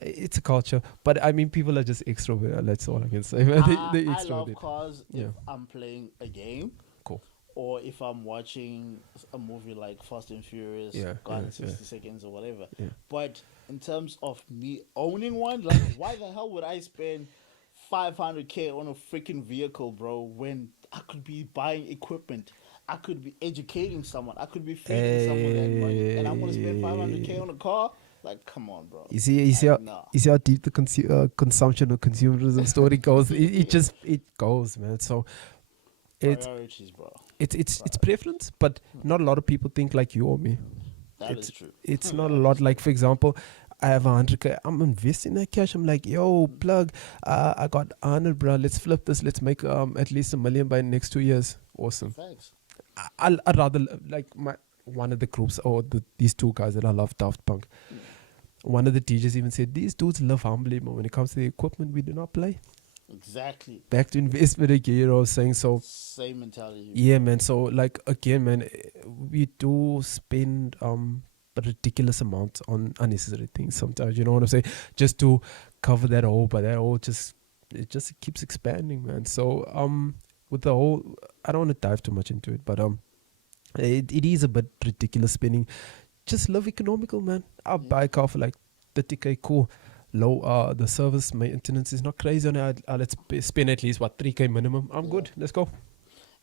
It's a culture, but I mean, people are just extrovert, that's all I can say. They I love extrovert. cars Yeah. if I'm playing a game. Cool. Or if I'm watching a movie like Fast and Furious, Yeah, Gone in yeah, 60 Seconds or whatever. Yeah. But in terms of me owning one, like, why the hell would I spend 500K on a freaking vehicle, bro, when I could be buying equipment? I could be educating someone. I could be feeding someone that money. And I'm going to spend 500K on a car? Like, come on, bro. You see how deep the consumption or consumerism story goes. It goes, man. So Priorities, bro. it's preference, but not a lot of people think like you or me. That is true. It's not a lot. Like, for example, I have 100K. I'm investing that cash. I'm like, yo, plug. I got 100, bro. Let's flip this. Let's make at least $1 million by the next 2 years. Awesome. Thanks. I'd rather like one of the groups, or these two guys that I love, Daft Punk. One of the DJs even said, these dudes live humbly, but when it comes to the equipment, we do not play. Exactly. Back to investment again, you know what I'm saying? So Same mentality. yeah, man. So like, again, man, we do spend a ridiculous amount on unnecessary things sometimes, you know what I'm saying? Just to cover that hole, but that hole it just keeps expanding, man. So with the whole, I don't want to dive too much into it, but it is a bit ridiculous spending. Just live economical, man. I'll buy a car for like 30K, cool. Low, the service maintenance is not crazy on it. Let's spend at least 3K minimum. I'm good. Let's go.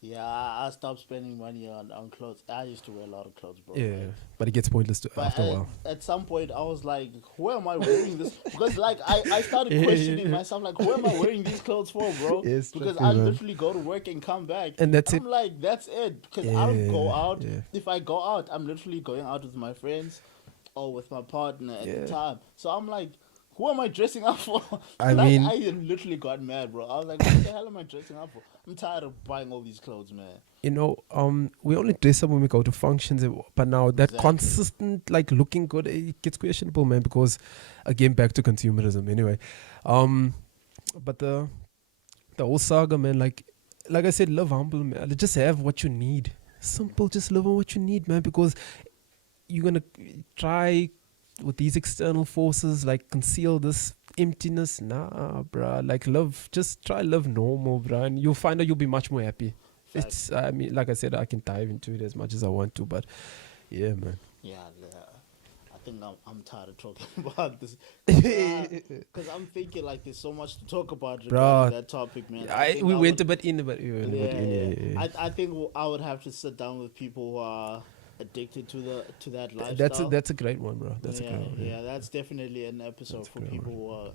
Yeah, I stopped spending money on clothes. I used to wear a lot of clothes, bro. Yeah, Like, but it gets pointless but after a while. at some point, I was like, "Who am I wearing this?" Because like I started Yeah, questioning yeah, myself, like, "Who am I wearing these clothes for, bro?" yes, Because trust me, I man. literally go to work and come back, And that's and it. I'm like, "That's it." Because I don't go Yeah, out. yeah, If I go out, I'm literally going out with my friends or with my partner at the yeah. time. So I'm like, who am I dressing up for? I Like, mean, I literally got mad, bro. I was like, what the hell am I dressing up for? I'm tired of buying all these clothes, man. we only dress up when we go to functions, but now that Exactly. consistent, like looking good, it gets questionable, man. Because again, back to consumerism. Anyway, um, but the whole saga, man. Like I said, live humble, man. Like, just have what you need. Simple, just live on what you need, man. Because you're gonna try with these external forces, like conceal this emptiness. Nah, bruh. Like love, just try live normal, bruh, and you'll find out you'll be much more happy. Facts. I mean, like I said, I can dive into it as much as I want to, but yeah, man. Yeah, I think I'm tired of talking about this because I'm thinking like there's so much to talk about regarding Bruh, that topic, man. I I think we I went would, a bit in, but we went a bit yeah, in. yeah. Yeah, yeah. I think I would have to sit down with people who are addicted to that That's lifestyle. that's a great one, bro. That's a Yeah, great one. yeah, that's definitely an episode That's a for great people one. who are.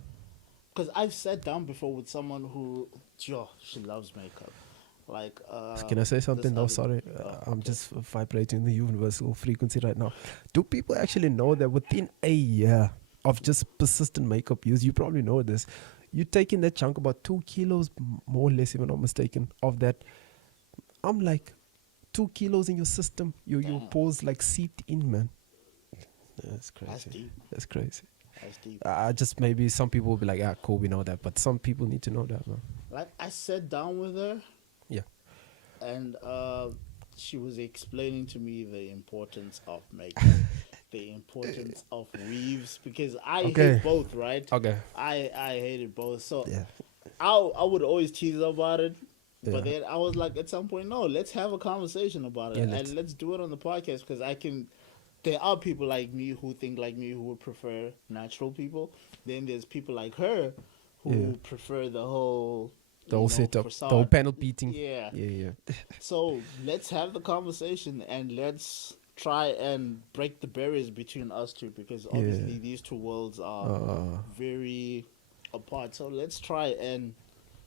Because I've sat down before with someone who, she loves makeup. Like, Can I say this something? No, other. sorry. I'm Okay. just vibrating the universal frequency right now. Do people actually know that within a year of just persistent makeup use, you probably know this, you're taking that chunk about 2 kilos, more or less, if I'm not mistaken, of that. I'm like, 2 kilos in your system, your Damn, pores like seeped in, man. That's that's crazy. deep. That's crazy. That's deep. Just maybe some people will be like, cool, we know that. But some people need to know that, man. Like, I sat down with her Yeah. and she was explaining to me the importance of makeup, the importance of weaves, because I Okay. hate both, right? Okay. I hated both. So Yeah. I would always tease her about it. But Yeah. then I was like, at some point, no, let's have a conversation about Yeah, it and let's do it on the podcast because I can. There are people like me who think like me who would prefer natural people. Then there's people like her Yeah. who prefer the whole The whole setup, the whole facade. panel beating. Yeah. Yeah, yeah. So let's have the conversation and let's try and break the barriers between us two because obviously Yeah. these two worlds are Uh, very apart. So let's try and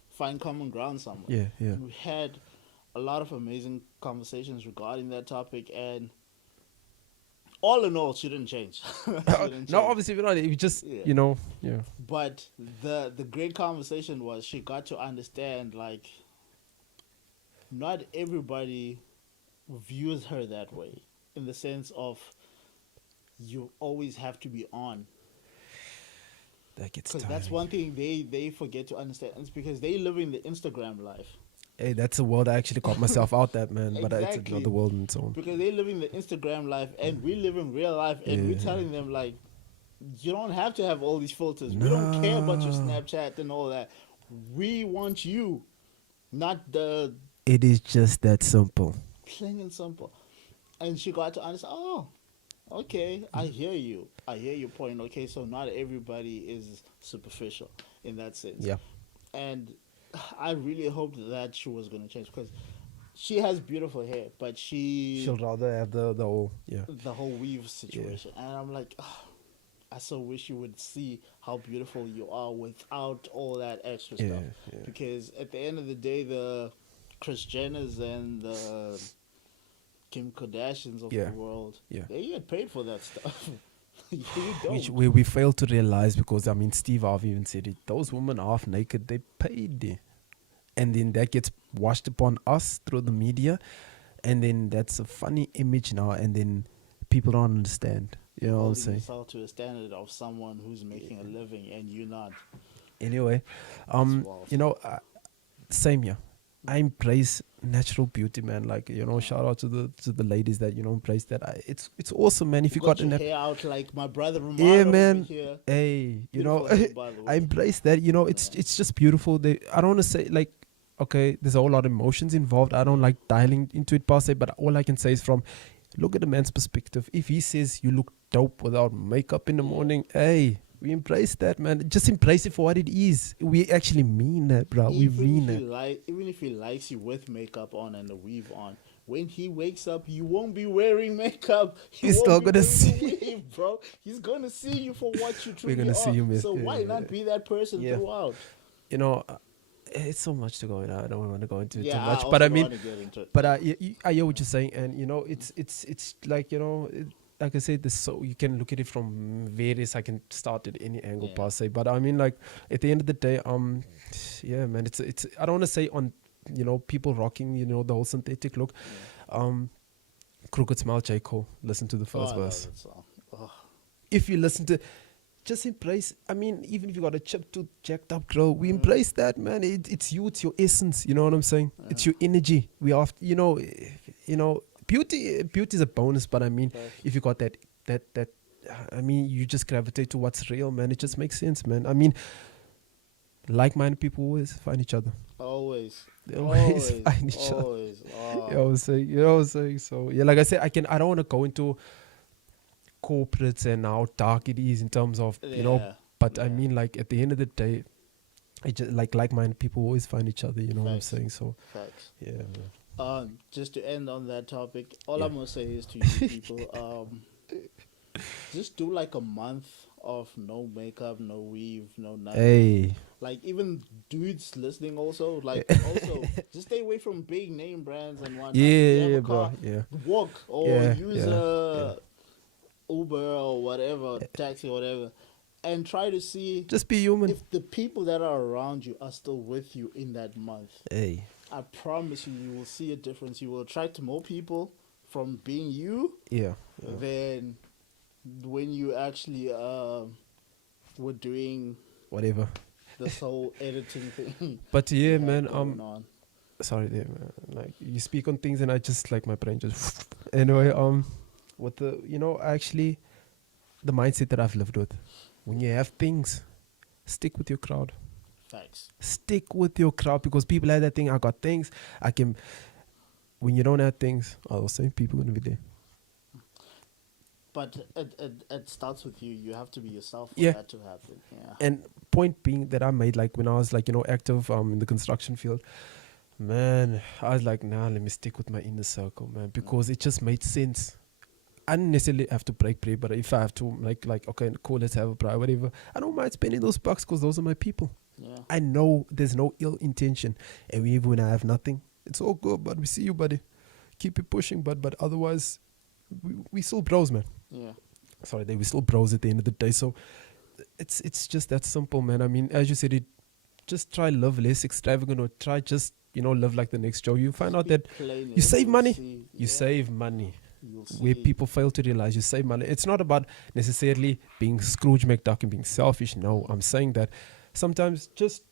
find common ground somewhere. yeah, yeah. We had a lot of amazing conversations regarding that topic, and all in all, she didn't change. She didn't No, change. obviously we're not. We just, Yeah. yeah. But the great conversation was she got to understand like not everybody views her that way in the sense of you always have to be on That gets because tiring. that's one thing they forget to understand. It's because they live in the Instagram life. Hey, that's a world I actually caught myself out that, man. But it's Exactly. another world in its own. Because they live in the Instagram life and we live in real life and we're Yeah. telling them like you don't have to have all these filters. We don't care about your Nah. Snapchat and all that. We want you, not the It is just that simple. plain and simple. And she got to understand, oh, okay, I hear you. I hear your point. Okay, so not everybody is superficial in that sense. Yeah. And I really hoped that she was going to change because she has beautiful hair, but She'll rather have the whole, yeah. the whole weave situation. And I'm like, I so wish you would see how beautiful you are without all that extra Yeah, stuff. yeah. Because at the end of the day, the Kris Jenners and the Kim Kardashians of Yeah, the world, yeah. they get paid for that stuff. You don't. Which we fail to realize because, I mean, Steve Harvey even said it. Those women half naked, they paid. And then that gets washed upon us through the media. And then that's a funny image now. And then people don't understand. You know what I'm Holding saying? yourself to a standard of someone who's making a living and you're not. Anyway, wild. same here. I embrace natural beauty, man. Like, shout out to the ladies that embrace that. It's awesome, man. If you got your an hair out like my brother Ramano yeah, over man. here. Hey, Beautiful hair, by the way. I embrace that. It's just beautiful. I don't want to say like, okay, there's a whole lot of emotions involved. I don't like dialing into it per se, but all I can say is look at the man's perspective. If he says you look dope without makeup in the morning, hey, We embrace that, man. Just embrace it for what it is. We actually mean that, bro. We mean it. Even if he likes you with makeup on and a weave on, when he wakes up, you won't be wearing makeup. You He's won't still be gonna wearing see. the weave, bro. He's gonna see you for what you We're truly gonna see are. you, man. So why not be that person Yeah. throughout? You know, it's so much to go in. I don't want to go into it too Yeah, much, I but also I don't mean, want to get into it. but I hear what you're saying, and you know, it's like, you know, like I said, this, so you can look at it from various. I can start at any angle Yeah. per se, but I mean, like at the end of the day, yeah, man, it's. I don't want to say on, you know, people rocking, you know, the whole synthetic look. Crooked Smile, J. Cole. Listen to the first I love verse. that song. Oh, If you listen to, just embrace. I mean, even if you got a chip to jacked up girl, we embrace that, man. It's you, it's your essence. You know what I'm saying? It's your energy. We have, you know, beauty is a bonus, but I mean, if you got that, I mean, you just gravitate to what's real, man. It just makes sense, man. I mean, like-minded people always find each other. always. They always find each other. Always. Oh. You know what I'm saying? You know what I'm saying? So yeah, like I said, I don't want to go into corporates and how dark it is in terms of, you know, but I mean, like at the end of the day, I just like-minded people always find each other. You know what I'm saying? So Facts. yeah. Just to end on that topic, all I'm gonna say is to you people, just do like a month of no makeup, no weave, no nothing. Hey. Like even dudes listening also, like also just stay away from big name brands and whatnot. Yeah, bro. Yeah. Walk or use yeah. Uber or whatever, taxi or whatever, and try to see Just be human. if the people that are around you are still with you in that month. Hey. I promise you, you will see a difference. You will attract more people from being you than when you actually were doing whatever this whole editing thing. But yeah, man, on. sorry there, man. Like you speak on things and I just like my brain just anyway, what the, you know, actually the mindset that I've lived with, when you have things, stick with your crowd. Facts. Stick with your crowd, because people have that thing, I got things, I can. When you don't have things, I was saying people gonna be there. But it starts with you. You have to be yourself for that to happen. Yeah. And point being that I made, like when I was like, you know, active in the construction field, man, I was like, nah, let me stick with my inner circle, man, because it just made sense. I didn't necessarily have to break bread, but if I have to, like, okay, cool, let's have a braai, whatever, I don't mind spending those bucks because those are my people. Yeah. I know there's no ill intention, and even when I have nothing, it's all good. But we see you, buddy. Keep it pushing, but otherwise, we still bros, man. Yeah. Sorry, we still bros at the end of the day. So it's just that simple, man. I mean, as you said, just try live less extravagant, or try just, you know, live like the next Joe. You find out that you save money. You save money. Where people fail to realize you save money. It's not about necessarily being Scrooge McDuck and being selfish. No, I'm saying that sometimes just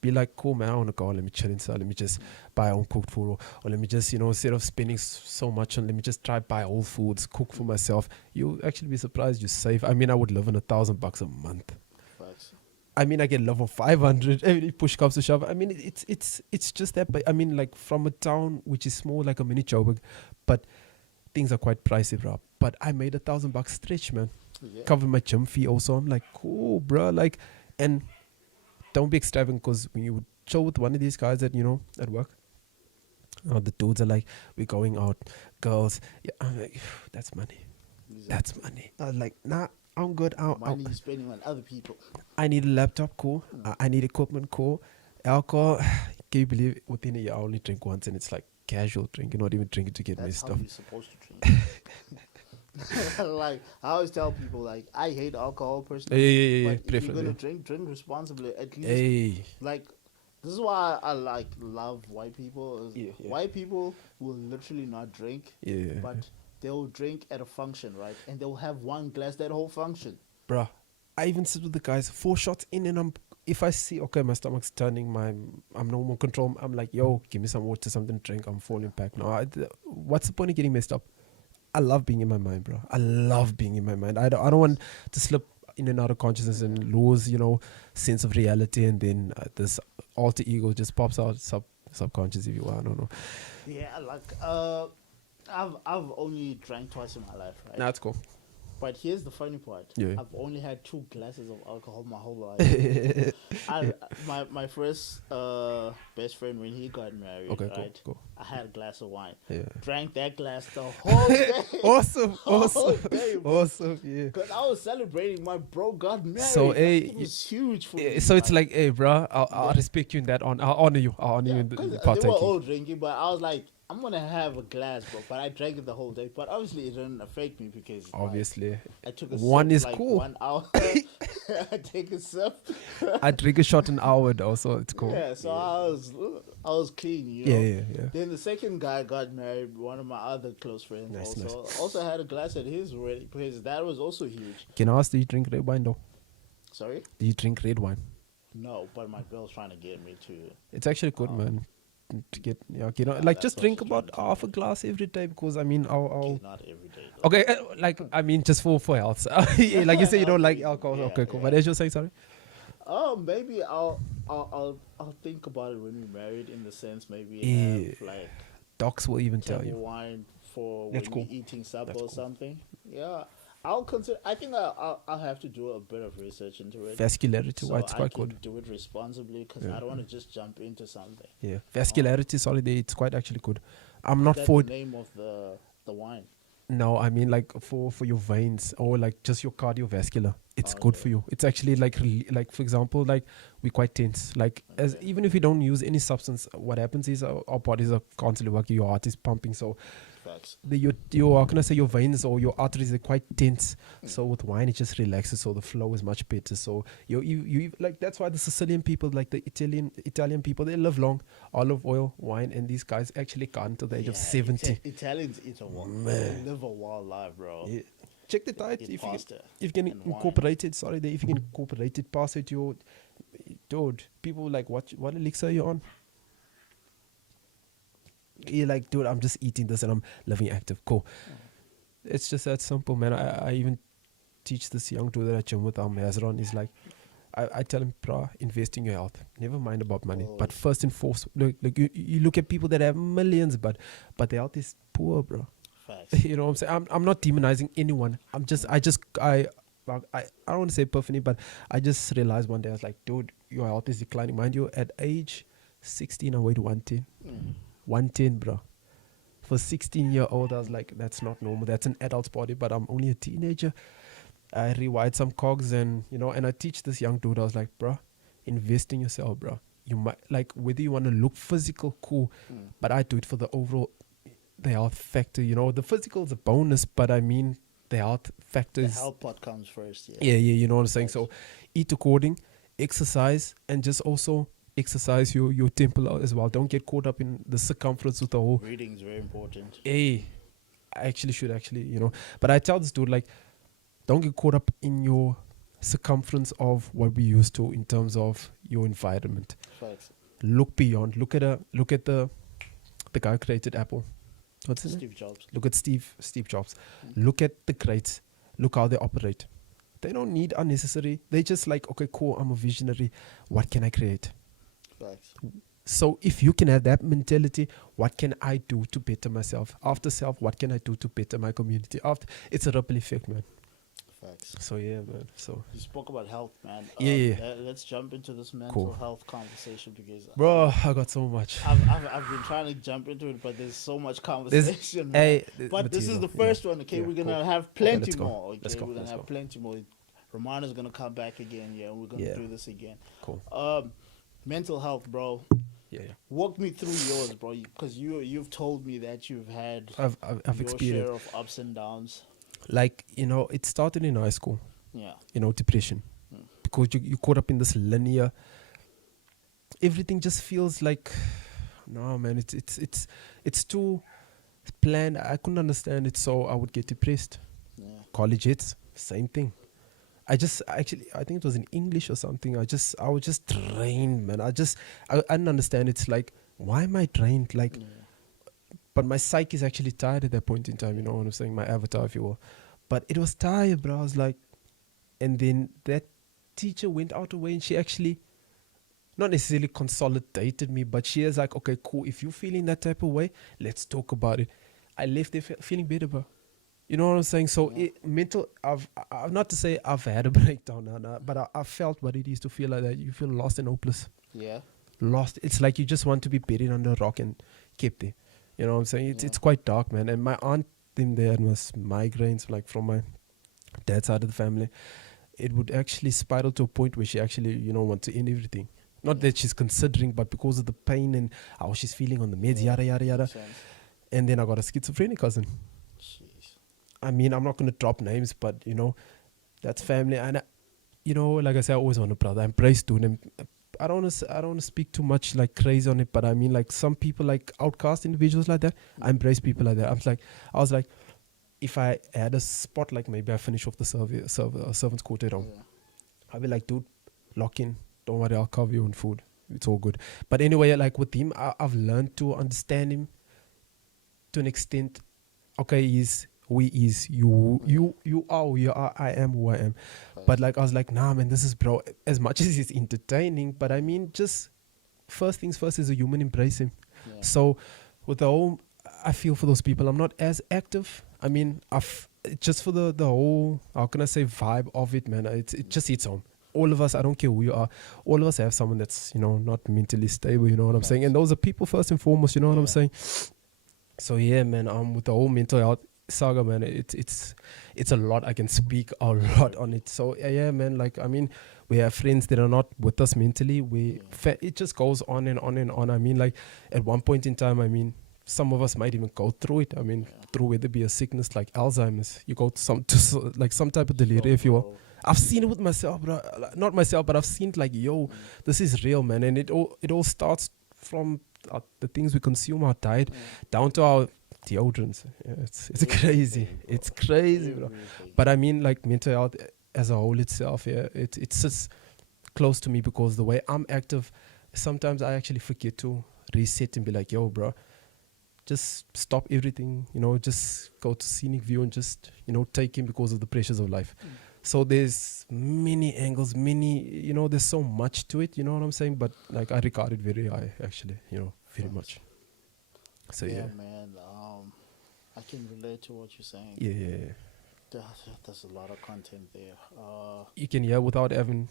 be like, cool, man, I want to go, let me chill inside, let me just buy home cooked food, or let me just, you know, instead of spending so much on, let me just try buy whole foods, cook for myself. You'll actually be surprised you save. I mean, I would live on $1,000 a month. Facts. I mean, I get love for 500 every push comes to shove. I mean, it's just that. But I mean, like from a town which is small, like a mini Joburg, but things are quite pricey, bro. But I made $1,000 stretch, man. Yeah. Cover my gym fee also. I'm like, cool, bro. Like, and don't be extravagant, because when you chill with one of these guys that, you know, at work, the dudes are like, we're going out, girls. Yeah, I'm like, that's money. Exactly. That's money. I was like, nah, I'm good. Money you're spending on other people. I need a laptop, cool. I need equipment, cool. Alcohol, can you believe it? Within a year I only drink once, and it's like casual drinking, not even drinking to get me stuff. That's how you're supposed to drink. Like I always tell people, like I hate alcohol personally. Yeah. But if you're gonna drink responsibly. At least, like this is why I like love white people. White people will literally not drink. But they'll drink at a function, right? And they'll have one glass that whole function. Bruh, I even sit with the guys 4 shots in, and if I see, okay, my stomach's turning, I'm no more control, I'm like, yo, give me some water, something to drink, I'm falling back. No, what's the point of getting messed up? I love being in my mind, bro. I love being in my mind. I don't want to slip in and out of consciousness and lose, you know, sense of reality, and then this alter ego just pops out subconscious, if you want. I don't know. Yeah, like I've only drank twice in my life, right? Nah, that's cool. But here's the funny part. Yeah. I've only had 2 glasses of alcohol my whole life. My first best friend when he got married, Okay, right? cool. I had a glass of wine. Yeah. Drank that glass the whole day. Awesome, Whole awesome, day, bro. awesome. Yeah. Because I was celebrating my bro got married. So, Like, hey, it was huge for me. so it's like, hey, bro, I'll respect you in that. I'll honor you. I'll honor you in the Because they were partaking. all drinking, but I was like, I'm gonna have a glass, bro. But I drank it the whole day. But obviously, it didn't affect me because Obviously, like, I took a one sip, is like, cool. 1 hour. I take a sip. I drink a shot an hour though, so it's cool. Yeah, so I was clean, you know. Yeah. Then the second guy got married. One of my other close friends Nice. also had a glass at his wedding because that was also huge. Can I ask, do you drink red wine though? Sorry? Do you drink red wine? No, but my girl's trying to get me to. It's actually good, man. To get like that's just what drink she's about trying to half a glass every day because I mean I'll Okay, not every day. Though. okay like I mean just for health. Yeah, like you say you don't like alcohol. Yeah, Okay, cool. yeah. But as you say, sorry. Maybe I'll think about it when we're married. In the sense, maybe have like Docs will even tell table you. wine for That's when cool. we're eating supper That's or cool. something. Yeah, I'll consider. I think I'll have to do a bit of research into it. Vascularity, So it's I quite can good. do it responsibly because Yeah. I don't want to just jump into something. Yeah, vascularity, sorry, it's quite actually good. I'm not That's for the name of the wine. no, I mean like for your veins or like just your cardiovascular. It's good for you. It's actually like for example, like we're quite tense. Like as even if we don't use any substance, what happens is our bodies are constantly working. Your heart is pumping, so Facts. your how can I say your veins or your arteries are quite tense. So with wine, it just relaxes, so the flow is much better. So you like that's why the Sicilian people, like the Italian people, they live long. Olive oil, wine, and these guys actually can't until the age of 70. Italians eat a while. They live a wild life, bro. Yeah. Check the diet Eat if pasta you can and wine. incorporate it. Sorry, if you can incorporate it, pass it to your dude. People like what elixir are you on? You're like, dude, I'm just eating this and I'm living active. Cool. It's just that simple, man. I even teach this young dude that I gym with, Mazron. He's like, I tell him, bro, invest in your health. Never mind about money. But first and foremost, look, you look at people that have millions, but their health is poor, bro. Facts. You know what I'm saying? I'm not demonizing anyone. I don't want to say epiphany, but I just realized one day, I was like, dude, your health is declining. Mind you, at age 16, I weighed 110. 110, bro. For 16-year-old, I was like, that's not normal. That's an adult's body, but I'm only a teenager. I rewired some cogs and I teach this young dude, I was like, bro, invest in yourself, bro. You might, like, whether you want to look physical, cool, but I do it for the overall, the health factor, the physical is a bonus, but I mean, the health factor The is... health part comes first, Yeah, you know what I'm saying? So, eat according, exercise, and just also exercise your temple as well. Don't get caught up in the circumference with the whole... Reading is very important. Hey, I should, but I tell this dude, like, don't get caught up in your circumference of what we used to in terms of your environment. Facts. Look beyond. Look at the guy who created Apple. What's his name? Steve Jobs. Look at Steve Jobs. Look at the greats. Look how they operate. They don't need unnecessary. They just like, okay, cool, I'm a visionary. What can I create? Facts. So if you can have that mentality, what can I do to better myself? After self, what can I do to better my community? After, it's a ripple effect, man. Facts. So yeah, man. So You spoke about health, man. Yeah. Let's jump into this mental Cool. health conversation because bro, I got so much. I've been trying to jump into it, but there's so much conversation. man. Hey, But this is the material, first one. Okay, yeah, we're gonna cool. have plenty let's go. more. Okay, Let's go, we're gonna let's have go. plenty more. Romano's gonna come back again. Yeah, we're gonna Yeah. do this again. Cool. Mental health, bro. Yeah. Walk me through yours, bro, because you've told me that you've had I've your experienced, share of ups and downs. like, it started in high school, Yeah. depression. Because you caught up in this linear, everything just feels like, no, man, it's too planned. I couldn't understand it, so I would get depressed. Yeah. College hits, same thing. I think it was in English or something. I was just drained, man. I didn't understand. It's like, why am I drained? Like, but my psyche is actually tired at that point in time. You know what I'm saying? My avatar, if you will. But it was tired, bro. I was like, and then that teacher went out away, and she actually, not necessarily consolidated me, but she is like, okay, cool. If you're feeling that type of way, let's talk about it. I left there feeling better, bro. You know what I'm saying? So Yeah. mental. I've not to say I've had a breakdown, but I felt what it is to feel like that. You feel lost and hopeless. Yeah. Lost. It's like you just want to be buried under a rock and kept there. You know what I'm saying? It's quite dark, man. And my aunt in there was migraines, like from my dad's side of the family. It would actually spiral to a point where she actually, want to end everything. Not that she's considering, but because of the pain and how she's feeling on the meds, yada yada yada. Makes sense. And then I got a schizophrenic cousin. Jeez. I mean, I'm not gonna drop names, but that's family. And like I said, I always want a brother. I'm praised to him. I don't want to speak too much like crazy on it, but I mean, like some people, like outcast individuals like that, I embrace people like that. I was like, if I had a spot, like maybe I finish off the servant's quarter home, I'd be like, dude, lock in. Don't worry, I'll cover your own food. It's all good. But anyway, like with him, I've learned to understand him to an extent. Okay, he's who he is. You are who you are. I am who I am. But like I was like, nah, man, this is bro. As much as it's entertaining, but I mean, just first things first is a human, embrace him. Yeah. So with the whole, I feel for those people. I'm not as active. I mean, just for the whole, how can I say, vibe of it, man. It just hits home. All of us, I don't care who you are, all of us have someone that's, not mentally stable, you know what I'm saying? And those are people first and foremost, you know what I'm saying? So yeah, man, with the whole mental health saga, man, it's a lot. I can speak a lot on it. So yeah, man, like, I mean, we have friends that are not with us mentally. It just goes on and on and on. I mean, like, at one point in time, I mean, some of us might even go through it. I mean, through whether it be a sickness like Alzheimer's, you go to some type of delirium, if you will. I've seen it with myself, bro. Not myself, but I've seen like, this is real, man. And it all starts from the things we consume, our diet, down to our deodorants. Yeah, it's crazy. It's crazy, bro. But I mean, like, mental health as a whole itself, it's just close to me because the way I'm active, sometimes I actually forget to reset and be like, yo, bro, just stop everything, just go to scenic view and just, take in because of the pressures of life. So there's many angles, there's so much to it, you know what I'm saying? But like I regard it very high, actually, very much. So yeah, man. I can relate to what you're saying. Yeah. There's a lot of content there. You can hear without having,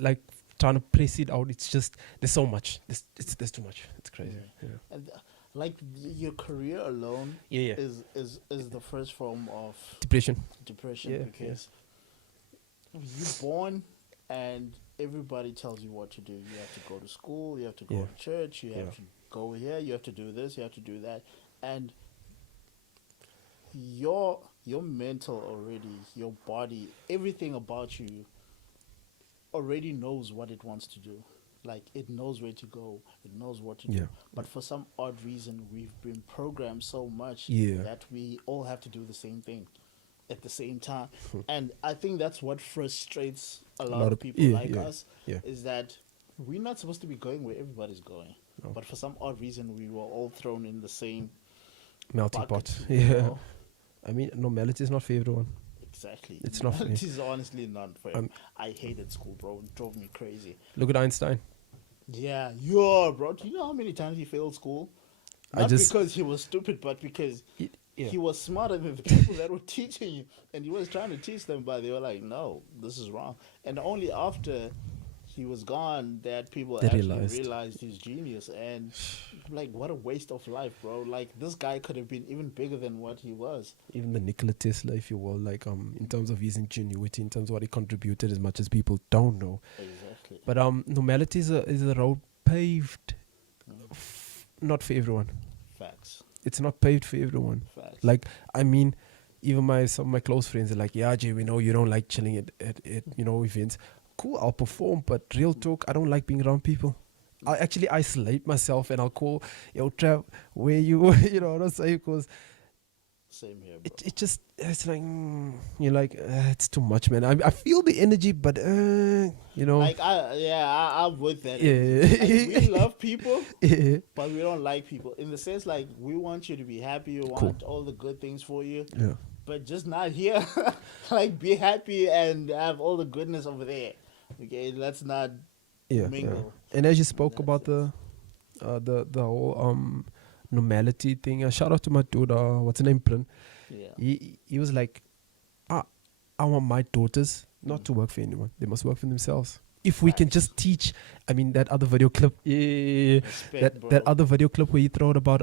like, trying to press it out. It's just there's so much. There's too much. It's crazy. Yeah. And like your career alone, is the first form of depression. Because you're born and everybody tells you what to do. You have to go to school, you have to go to church, you have to go here, you have to do this, you have to do that. And your mental already, your body, everything about you already knows what it wants to do. Like, it knows where to go, it knows what to do. But for some odd reason, we've been programmed so much that we all have to do the same thing at the same time. And I think that's what frustrates a lot of people like us, is that we're not supposed to be going where everybody's going. No. But for some odd reason, we were all thrown in the same melting pot. I mean, normality is not for everyone. Exactly. It's not for me. It is honestly not for me. I hated school, bro. It drove me crazy. Look at Einstein. Yeah, bro. Do you know how many times he failed school? Not because he was stupid, but because he was smarter than the people that were teaching you. And he was trying to teach them, but they were like, no, this is wrong. And only after he was gone that people realized his genius. And like, what a waste of life, bro. Like, this guy could have been even bigger than what he was. Even the Nikola Tesla, if you will, like, in terms of his ingenuity, in terms of what he contributed, as much as people don't know. Exactly. But normality is a road paved not for everyone. Facts. It's not paved for everyone. Facts. Like, I mean, even some of my close friends are like, yeah, Jay, we know you don't like chilling at events. Cool, I'll perform, but real talk, I don't like being around people. I'll actually isolate myself and I'll call, yo, Trav, where you, you know what I'm saying? Because same here, bro. It's like, you're like, it's too much, man. I feel the energy, but, Like, I'm with that. Yeah. Like, we love people, but we don't like people. In the sense, like, we want you to be happy. We want all the good things for you. Yeah. But just not here. Like, be happy and have all the goodness over there. Okay, let's not mingle. Yeah. And as you spoke about the whole normality thing, shout out to my dude, what's his name, Prin. Yeah. He was like, I want my daughters not to work for anyone. They must work for themselves. If we can just teach, I mean, that other video clip, Respect, that bro. other video clip where he throw about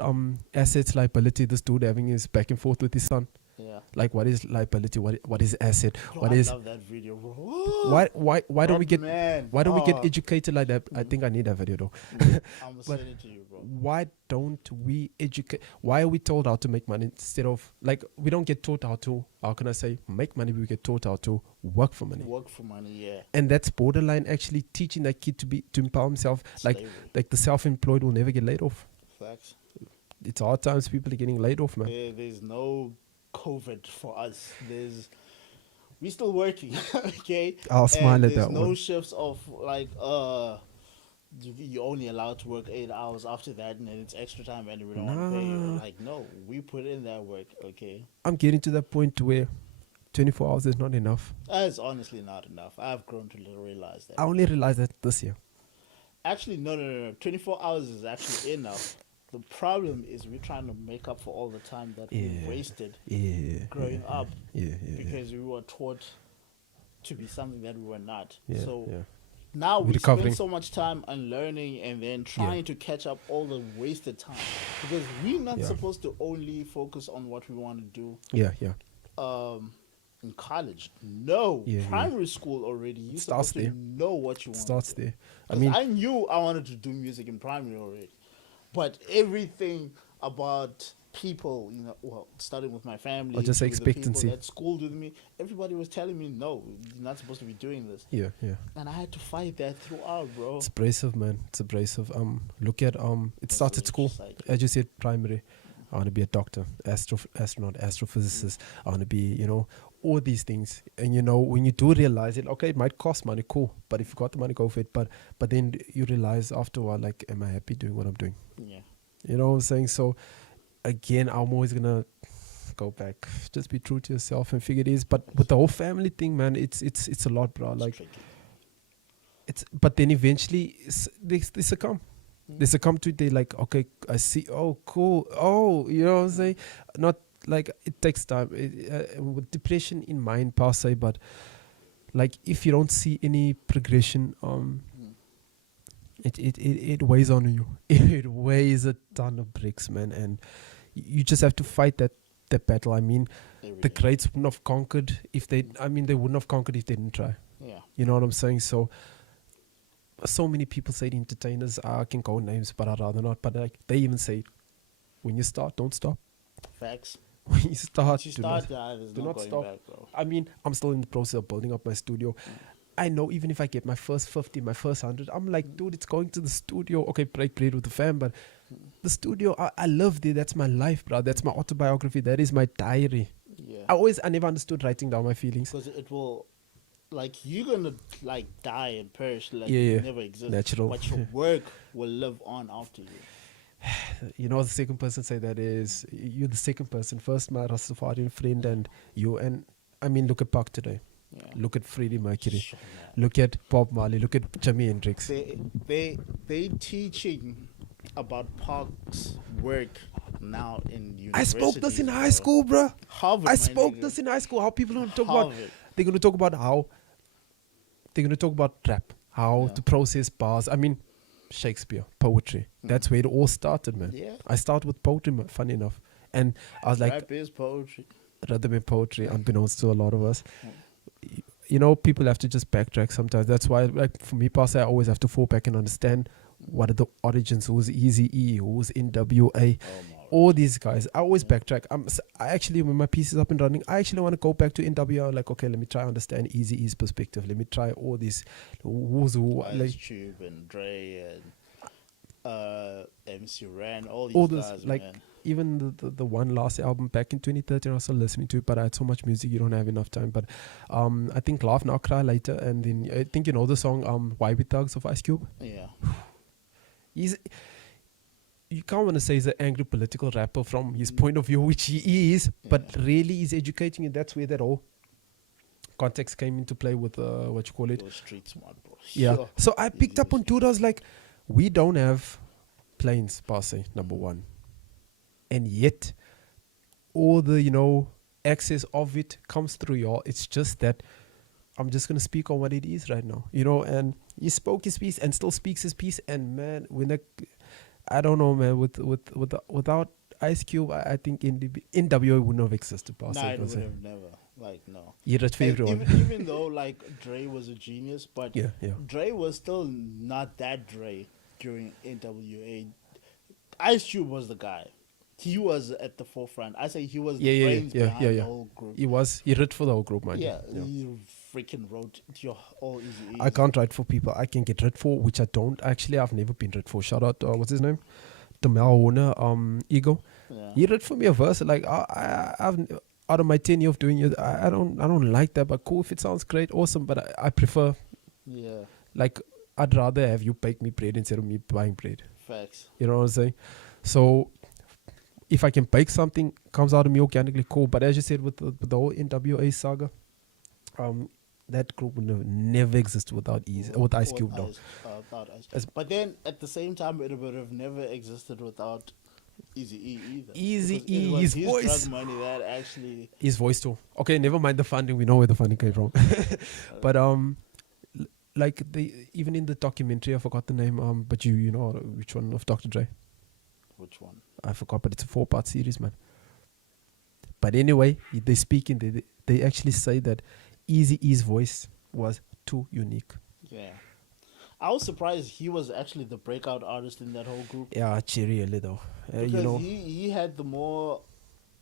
assets, liability, this dude having his back and forth with his son. Yeah. Like, what is liability? What is asset? Bro, What I is love that video, bro. why don't we get Man. why don't we get educated like that? I think I need that video though. I'm gonna But send it to you, bro. why don't we educate? Why are we told how to make money instead of, like, we don't get taught how to, how can I say, make money? We get taught how to work for money. Work for money, yeah. And that's borderline actually teaching that kid to empower himself. Slavery. Like the self-employed will never get laid off. Facts. It's hard times people are getting laid off, man. There's no COVID for us. We still working, okay? I'll smile and at there's that no one. shifts of like you're only allowed to work 8 hours after that, and then it's extra time, and we don't want to pay you. Nah. Like, no, we put in that work, okay? I'm getting to that point where 24 hours is not enough. That's honestly not enough. I've grown to realize that. I only realized that this year. Actually, no. 24 hours is actually enough. The problem is we're trying to make up for all the time that we wasted growing up because we were taught to be something that we were not. Now we spend so much time unlearning and then trying to catch up all the wasted time, because we're not supposed to only focus on what we want to do. In college, primary school already. You supposed to know what you want. Starts there. I mean, I knew I wanted to do music in primary already, but everything about people, starting with my family, or just expectancy, that schooled with me, everybody was telling me, no, you're not supposed to be doing this. And I had to fight that throughout, bro. It's abrasive, man. It's abrasive. Look at it starts at school, as you said, primary. I want to be a doctor, astronaut, astrophysicist. I want to be, all these things. And when you do realize it, okay, it might cost money, cool, but if you got the money, go for it. But then you realize after a while, like, am I happy doing what I'm doing? You know what I'm saying? So again, I'm always gonna go back, just be true to yourself and figure it is. But with the whole family thing, man, it's a lot, bro. Like, but then eventually they succumb. They succumb to it. They like, okay, I see. Oh, cool. Oh, you know what I'm saying? Not like, it takes time. With depression in mind per se, but like, if you don't see any progression, it weighs on you. It weighs a ton of bricks, man, and you just have to fight that battle. I mean, the greats wouldn't have conquered if they. I mean, they wouldn't have conquered if they didn't try. You know what I'm saying? So many people say, the entertainers, I can call names, but I'd rather not. But like, they even say, when you start, don't stop. Facts. When you start, do not stop. Back, bro. I mean, I'm still in the process of building up my studio. I know even if I get my first 50, my first 100, I'm like, dude, it's going to the studio. Okay, break bread with the fam, but the studio, I love there. That's my life, bro. That's my autobiography. That is my diary. I never understood writing down my feelings. Because it will, like, you're gonna like die and perish, like you never exist. Natural. But your work will live on after you. You know, the second person say that is, you're the second person. First, my Rastafarian friend, and you. And I mean, look at Park today. Look at Freddie Mercury. Look at Bob Marley. Look at Jimi Hendrix. They teaching about Park's work now in university. I spoke this in high school, bro. Harvard, I spoke this in high school. How people don't talk about. They're going to talk about how. They're going to talk about rap, how to process bars. I mean, Shakespeare, poetry. That's where it all started, man. I started with poetry, funny enough. And I was like, rap is poetry. Rather than poetry, unbeknownst to a lot of us. You know, people have to just backtrack sometimes. That's why, like, for me, personally, I always have to fall back and understand what are the origins, who's Eazy-E, who's NWA, all these guys. I always backtrack. I actually, when my piece is up and running, I actually want to go back to NWA. Like, okay, let me try understand Eazy-E's perspective. Let me try all these who's who, like Tube and Dre and MC Ren, all these guys, like, man. Even the one last album back in 2013, I was still listening to it, but I had so much music, you don't have enough time. But I think Laugh Now Cry Later, and then I think you know the song Why We Thugs of Ice Cube. You can't want to say he's an angry political rapper from his point of view, which he is, but really he's educating, and that's where that whole context came into play with what you call it. Street smart, bro. Yeah. So I picked up on two. I was like, we don't have planes, per se, number one. And yet, all the, access of it comes through y'all. It's just that I'm just gonna speak on what it is right now, and he spoke his piece and still speaks his piece. And man, I don't know, man, without Ice Cube, I think NWA wouldn't have existed. Nah, it would have never. Like, no. Yeah, that's And favorite one. even though, like, Dre was a genius, but Yeah. Dre was still not that Dre during NWA. Ice Cube was the guy. He was at the forefront. I say he was the brains behind the whole group. He wrote for the whole group, man. Yeah, he freaking wrote your all Easy. I can't write for people. I can get read for, which I don't. Actually, I've never been read for. Shout out, what's his name? Demel Warner, Ego. Yeah. He read for me a verse. Like, I've out of my 10 years of doing it, I don't like that. But cool, if it sounds great, awesome. But I prefer, like, I'd rather have you bake me bread instead of me buying bread. Facts. You know what I'm saying? So if I can bake something, comes out of me organically, cool. But as you said, with the whole NWA saga, that group would never exist without Ice Cube, though. Without Ice. But then at the same time, it would have never existed without Eazy-E either. Eazy-E, his voice. Drug money that actually. His voice too. Okay, never mind the funding. We know where the funding came from. But like even in the documentary, I forgot the name. But you know which one of Dr. Dre? Which one? I forgot, but it's a 4-part series, man. But anyway, they speak in they actually say that Eazy-E's voice was too unique. Yeah. I was surprised he was actually the breakout artist in that whole group. Yeah, cheery a little. Because he had the more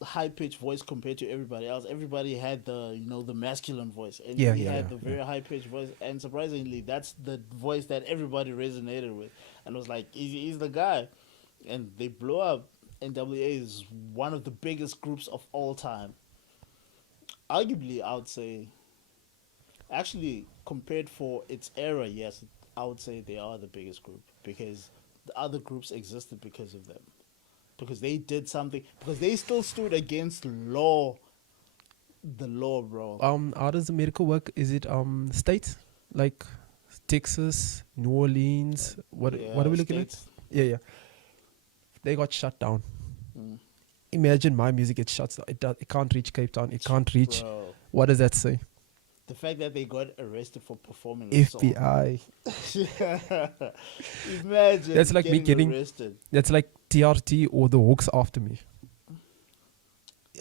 high-pitched voice compared to everybody else. Everybody had the masculine voice, and he had the very high-pitched voice. And surprisingly, that's the voice that everybody resonated with, and was like, he's the guy. And they blew up. NWA is one of the biggest groups of all time. Arguably, I would say, actually, compared for its era, yes, I would say they are the biggest group, because the other groups existed because of them. Because they did something, because they still stood against the law, bro. How does America work? Is it states like Texas, New Orleans? What are we looking at? Yeah. They got shut down. Imagine my music gets shut down. It can't reach Cape Town. It can't reach. Bro. What does that say? The fact that they got arrested for performing FBI. Imagine that's like me getting arrested. That's like TRT or the Hawks after me.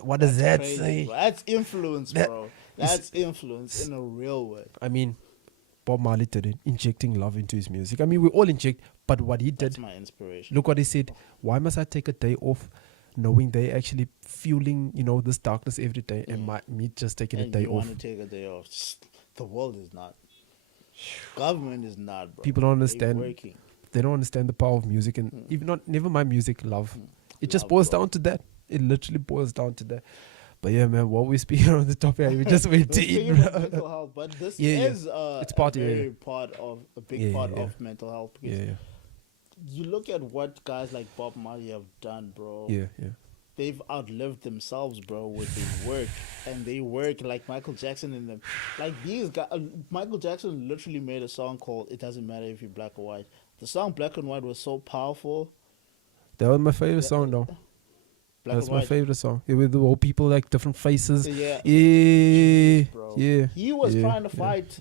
What does that crazy, say? Bro. That's influence, bro. That's influence in a real way. I mean, Bob Marley did it, injecting love into his music. I mean, we all inject, but what he did. That's my inspiration. Look what he said. Why must I take a day off, knowing they actually fueling, this darkness every day, and me just taking a day off? Want to take a day off? The world is not. Government is not, bro. People don't understand. They don't understand the power of music, and even never mind music, love. It just boils down to that. It literally boils down to that. But yeah, man, what we speaking on the topic, we just went deep. Mental health, but this is it's part a big part of mental health. Because you look at what guys like Bob Marley have done, bro. Yeah. They've outlived themselves, bro, with their work, and they work like Michael Jackson and them. Like these guys, Michael Jackson literally made a song called "It Doesn't Matter If You're Black or White." The song "Black and White" was so powerful. That was my favorite song, though. That's my favorite song. With all people like different faces. Yeah. Jeez, bro. Yeah. He was trying to fight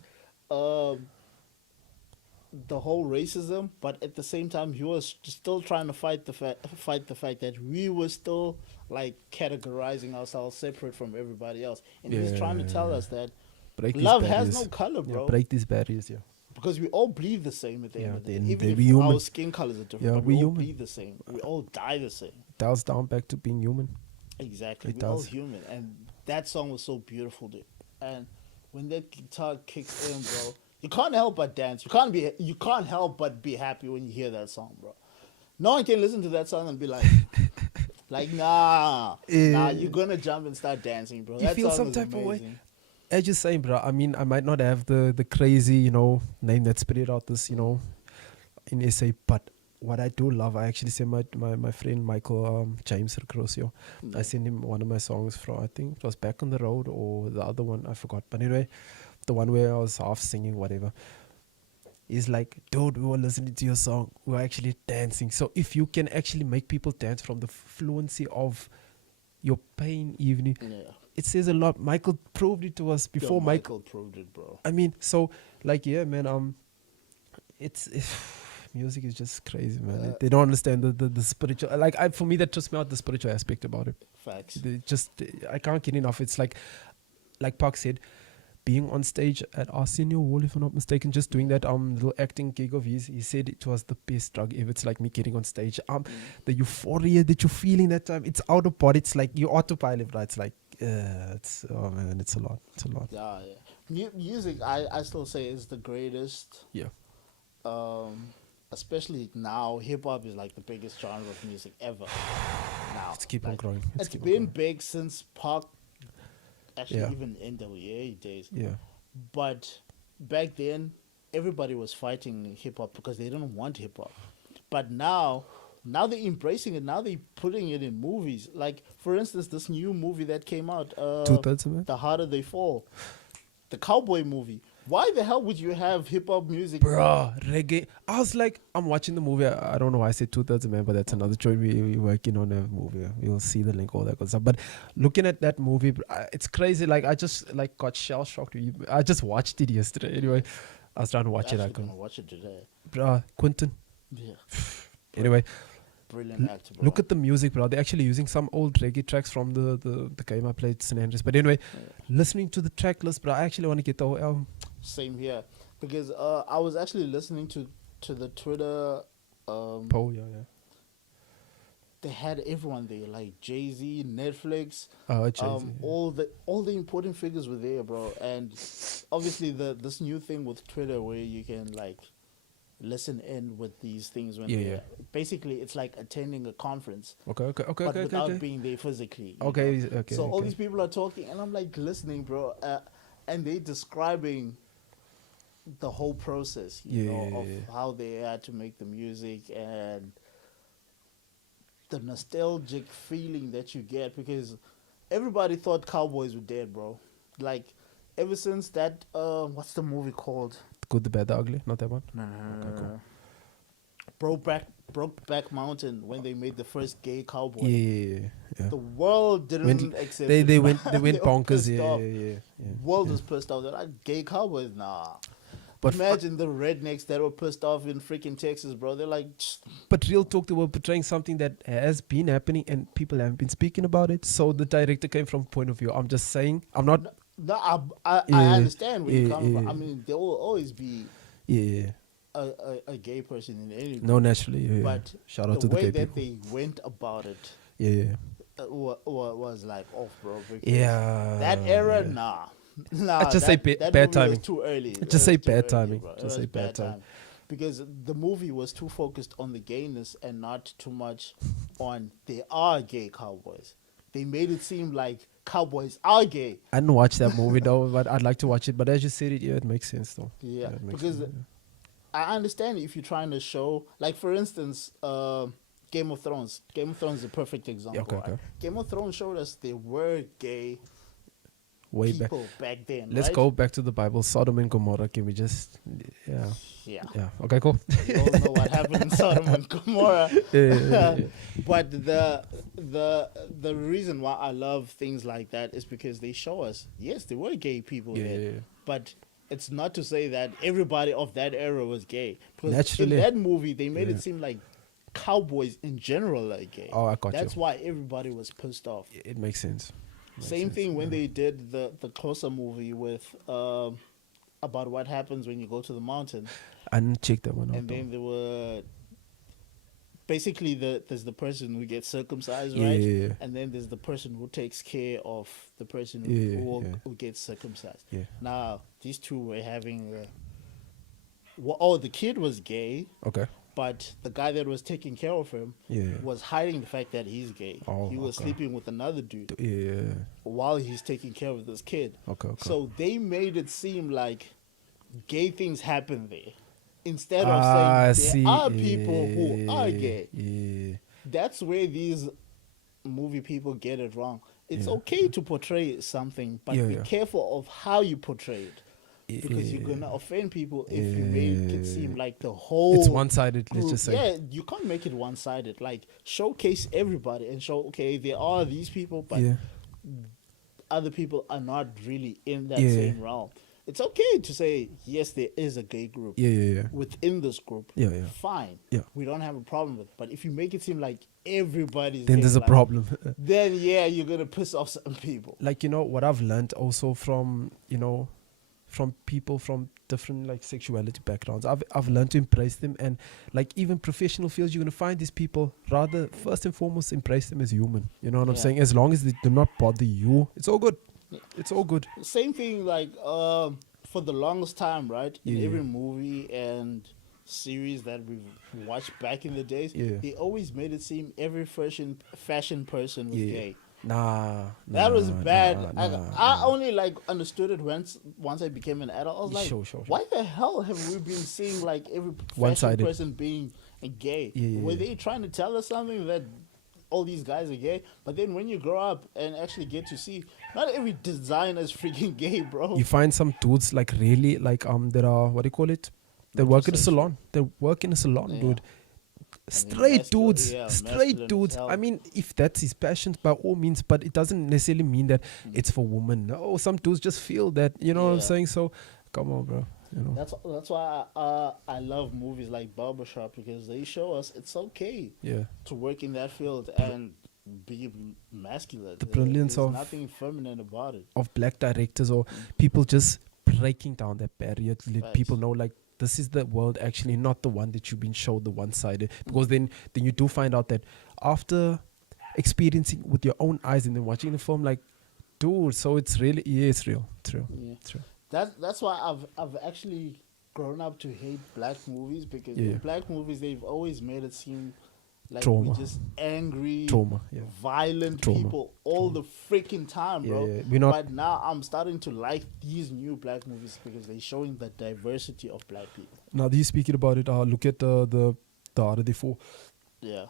the whole racism, but at the same time he was still trying to fight the fact that we were still like categorizing ourselves separate from everybody else. And he's trying to tell us that love has no color, bro. Break these barriers, Because we all bleed the same at the end of the day. Even if human. Our skin colors are different, but we all bleed the same. We all die the same. Dials down back to being human. Exactly. We're all human. And that song was so beautiful, dude. And when that guitar kicks in, bro, you can't help but dance. You can't help but be happy when you hear that song, bro. No one can listen to that song and be like, nah, you're gonna jump and start dancing, bro. You feel some type of way. As you're saying, bro, I mean, I might not have the crazy, name that spread out this, in SA, but what I do love, I actually sent my friend Michael James Recrosio. I sent him one of my songs from, I think it was Back on the Road or the other one, I forgot. But anyway, the one where I was half singing, whatever. He's like, dude, we were listening to your song. We were actually dancing. So if you can actually make people dance from the fluency of your pain even. Yeah. It says a lot. Michael proved it to us before. Yo, Michael proved it, bro. I mean, so like, yeah, man. It's music is just crazy, man. They don't understand the spiritual. Like, for me, that just out the spiritual aspect about it. Facts. They just, I can't get enough. It's like Park said, being on stage at Arsenio Hall, if I'm not mistaken, just doing that little acting gig of his. He said it was the best drug ever. It's like me getting on stage. The euphoria that you're feeling that time, it's out of body. It's like you autopilot, right? It's like, it's, oh man, it's a lot. It's a lot. Yeah, yeah. Music, I still say is the greatest. Yeah. Especially now, hip hop is like the biggest genre of music ever. Now It's keep on growing. It's been big since Pac, actually Yeah. even NWA days. Yeah. But back then, everybody was fighting hip hop because they didn't want hip hop. But now they're embracing it. Now they're putting it in movies. Like, for instance, this new movie that came out, 2/3 of it? The Harder They Fall, the cowboy movie. Why the hell would you have hip hop music? Bruh, reggae. I was like, I'm watching the movie. I don't know why I said 2/3 man, but that's another joint we're working on a movie. You'll see the link, all that good stuff. But looking at that movie, it's crazy. Like, I just like got shell shocked. I just watched it yesterday. Anyway, I was trying to watch it. I couldn't. Watch it today. Bruh, Quentin. Yeah. Anyway, Brilliant actor, bro. look at the music, bro. They're actually using some old reggae tracks from the game I played, St. Andrews. But anyway, listening to the track list, bro, I actually want to get the whole album. Same here, because I was actually listening to the Twitter. Poll, yeah. They had everyone there, like Jay-Z, Netflix. Jay-Z, all the important figures were there, bro. And obviously this new thing with Twitter where you can like listen in with these things when basically it's like attending a conference. Okay. But without being there physically. Okay. So all these people are talking, and I'm like listening, bro, and they describing the whole process, you know, of how they had to make the music and the nostalgic feeling that you get, because everybody thought cowboys were dead, bro. Like, ever since that, what's the movie called? Good, the Bad, the Ugly, not that one. No. Cool. Brokeback Mountain, when they made the first gay cowboy. Yeah. The world didn't accept it. They went bonkers. Yeah. World was pissed off. They're like, gay cowboys, nah. But imagine the rednecks that were pissed off in freaking Texas, bro. They're like, but real talk, they were portraying something that has been happening and people haven't been speaking about it. So the director came from a point of view. I'm just saying, I'm not. No, I understand where you come from. I mean, there will always be a gay person in any group. No, naturally. But shout out to the gay people. The way that they went about it, was like off, bro. That era, nah. I just say bad timing. Was too early. Just say bad early, timing. Bro. Just say bad timing. Because the movie was too focused on the gayness and not too much on they are gay cowboys. They made it seem like cowboys are gay. I didn't watch that movie though, but I'd like to watch it. But as you said it, it makes sense though. Yeah, because I understand if you're trying to show, like for instance, Game of Thrones. Game of Thrones is a perfect example. Okay. Game of Thrones showed us there were gay way people back then. Let's go back to the Bible. Sodom and Gomorrah. Can we just yeah. Okay, cool. We all know what happened in Sodom and Gomorrah. But the reason why I love things like that is because they show us, yes, there were gay people there, but it's not to say that everybody of that era was gay. Because naturally, in that movie, they made it seem like cowboys in general are gay. Oh, I got you. That's why everybody was pissed off. It makes sense. Same thing when they did the Closer movie with about what happens when you go to the mountain. I didn't check that one out. And then there were basically there's the person who gets circumcised, right? Yeah. And then there's the person who takes care of the person who gets circumcised. Yeah. Now these two were having the kid was gay. Okay. But the guy that was taking care of him was hiding the fact that he's gay. He was sleeping with another dude while he's taking care of this kid. Okay. So they made it seem like gay things happen there. Instead of saying there are people who are gay. Yeah. That's where these movie people get it wrong. It's okay to portray something, but be careful of how you portray it. because you're gonna offend people if you make it seem Yeah. like the whole It's one-sided. Let's group. just say. Yeah, you can't make it one-sided. Like showcase everybody and show, okay, there are these people, but Yeah. other people are not really in that Yeah. same realm. It's okay to say yes, there is a gay group Yeah. Yeah. Yeah. within this group. Yeah. Yeah. Fine. Yeah. We don't have a problem with it. But if you make it seem like everybody's Then gay, there's a like, problem. then yeah, you're gonna piss off some people. Like, what I've learned also from, from people from different like sexuality backgrounds. I've learned to embrace them, and like even professional fields, you're gonna find these people rather first and foremost embrace them as human. You know what I'm Yeah. saying? As long as they do not bother you, it's all good. It's all good. Same thing like for the longest time, right? In Yeah. every movie and series that we've watched back in the days, Yeah. they always made it seem every fashion person was Yeah. gay. Nah, That was bad. nah. I only like understood it once I became an adult. I was like, Sure. why the hell have we been seeing like every fashion One-sided. person being gay? Yeah. Were they trying to tell us something that all these guys are gay? But then when you grow up and actually get to see, not every designer is freaking gay, bro. You find some dudes like really like that are, what do you call it? They work in a salon. They work in a salon, Yeah. dude. Straight dudes, yeah, straight masculine as dudes. hell. I mean, if that's his passion, by all means, but it doesn't necessarily mean that it's for women. No, some dudes just feel that. You know what I'm Yeah. saying? So, come on, bro. That's why I love movies like Barbershop, because they show us it's okay Yeah. to work in that field and be masculine. The brilliance There's of- nothing feminine about it. Of black directors or people just breaking down that barrier to let Facts. people know, like, this is the world actually, not the one that you've been showed, the one-sided. Because then you do find out that after experiencing with your own eyes and then watching the film, like, dude, so it's really, yeah, it's real. It's real. Yeah. It's real. That's why I've actually grown up to hate black movies, because Yeah. in black movies they've always made it seem like Trauma. we're just angry, Trauma, yeah. violent Trauma. people all the freaking time, bro. Yeah, we're not- But now I'm starting to like these new black movies because they're showing the diversity of black people. Now that you're speaking about it, look at the RD4. Yeah.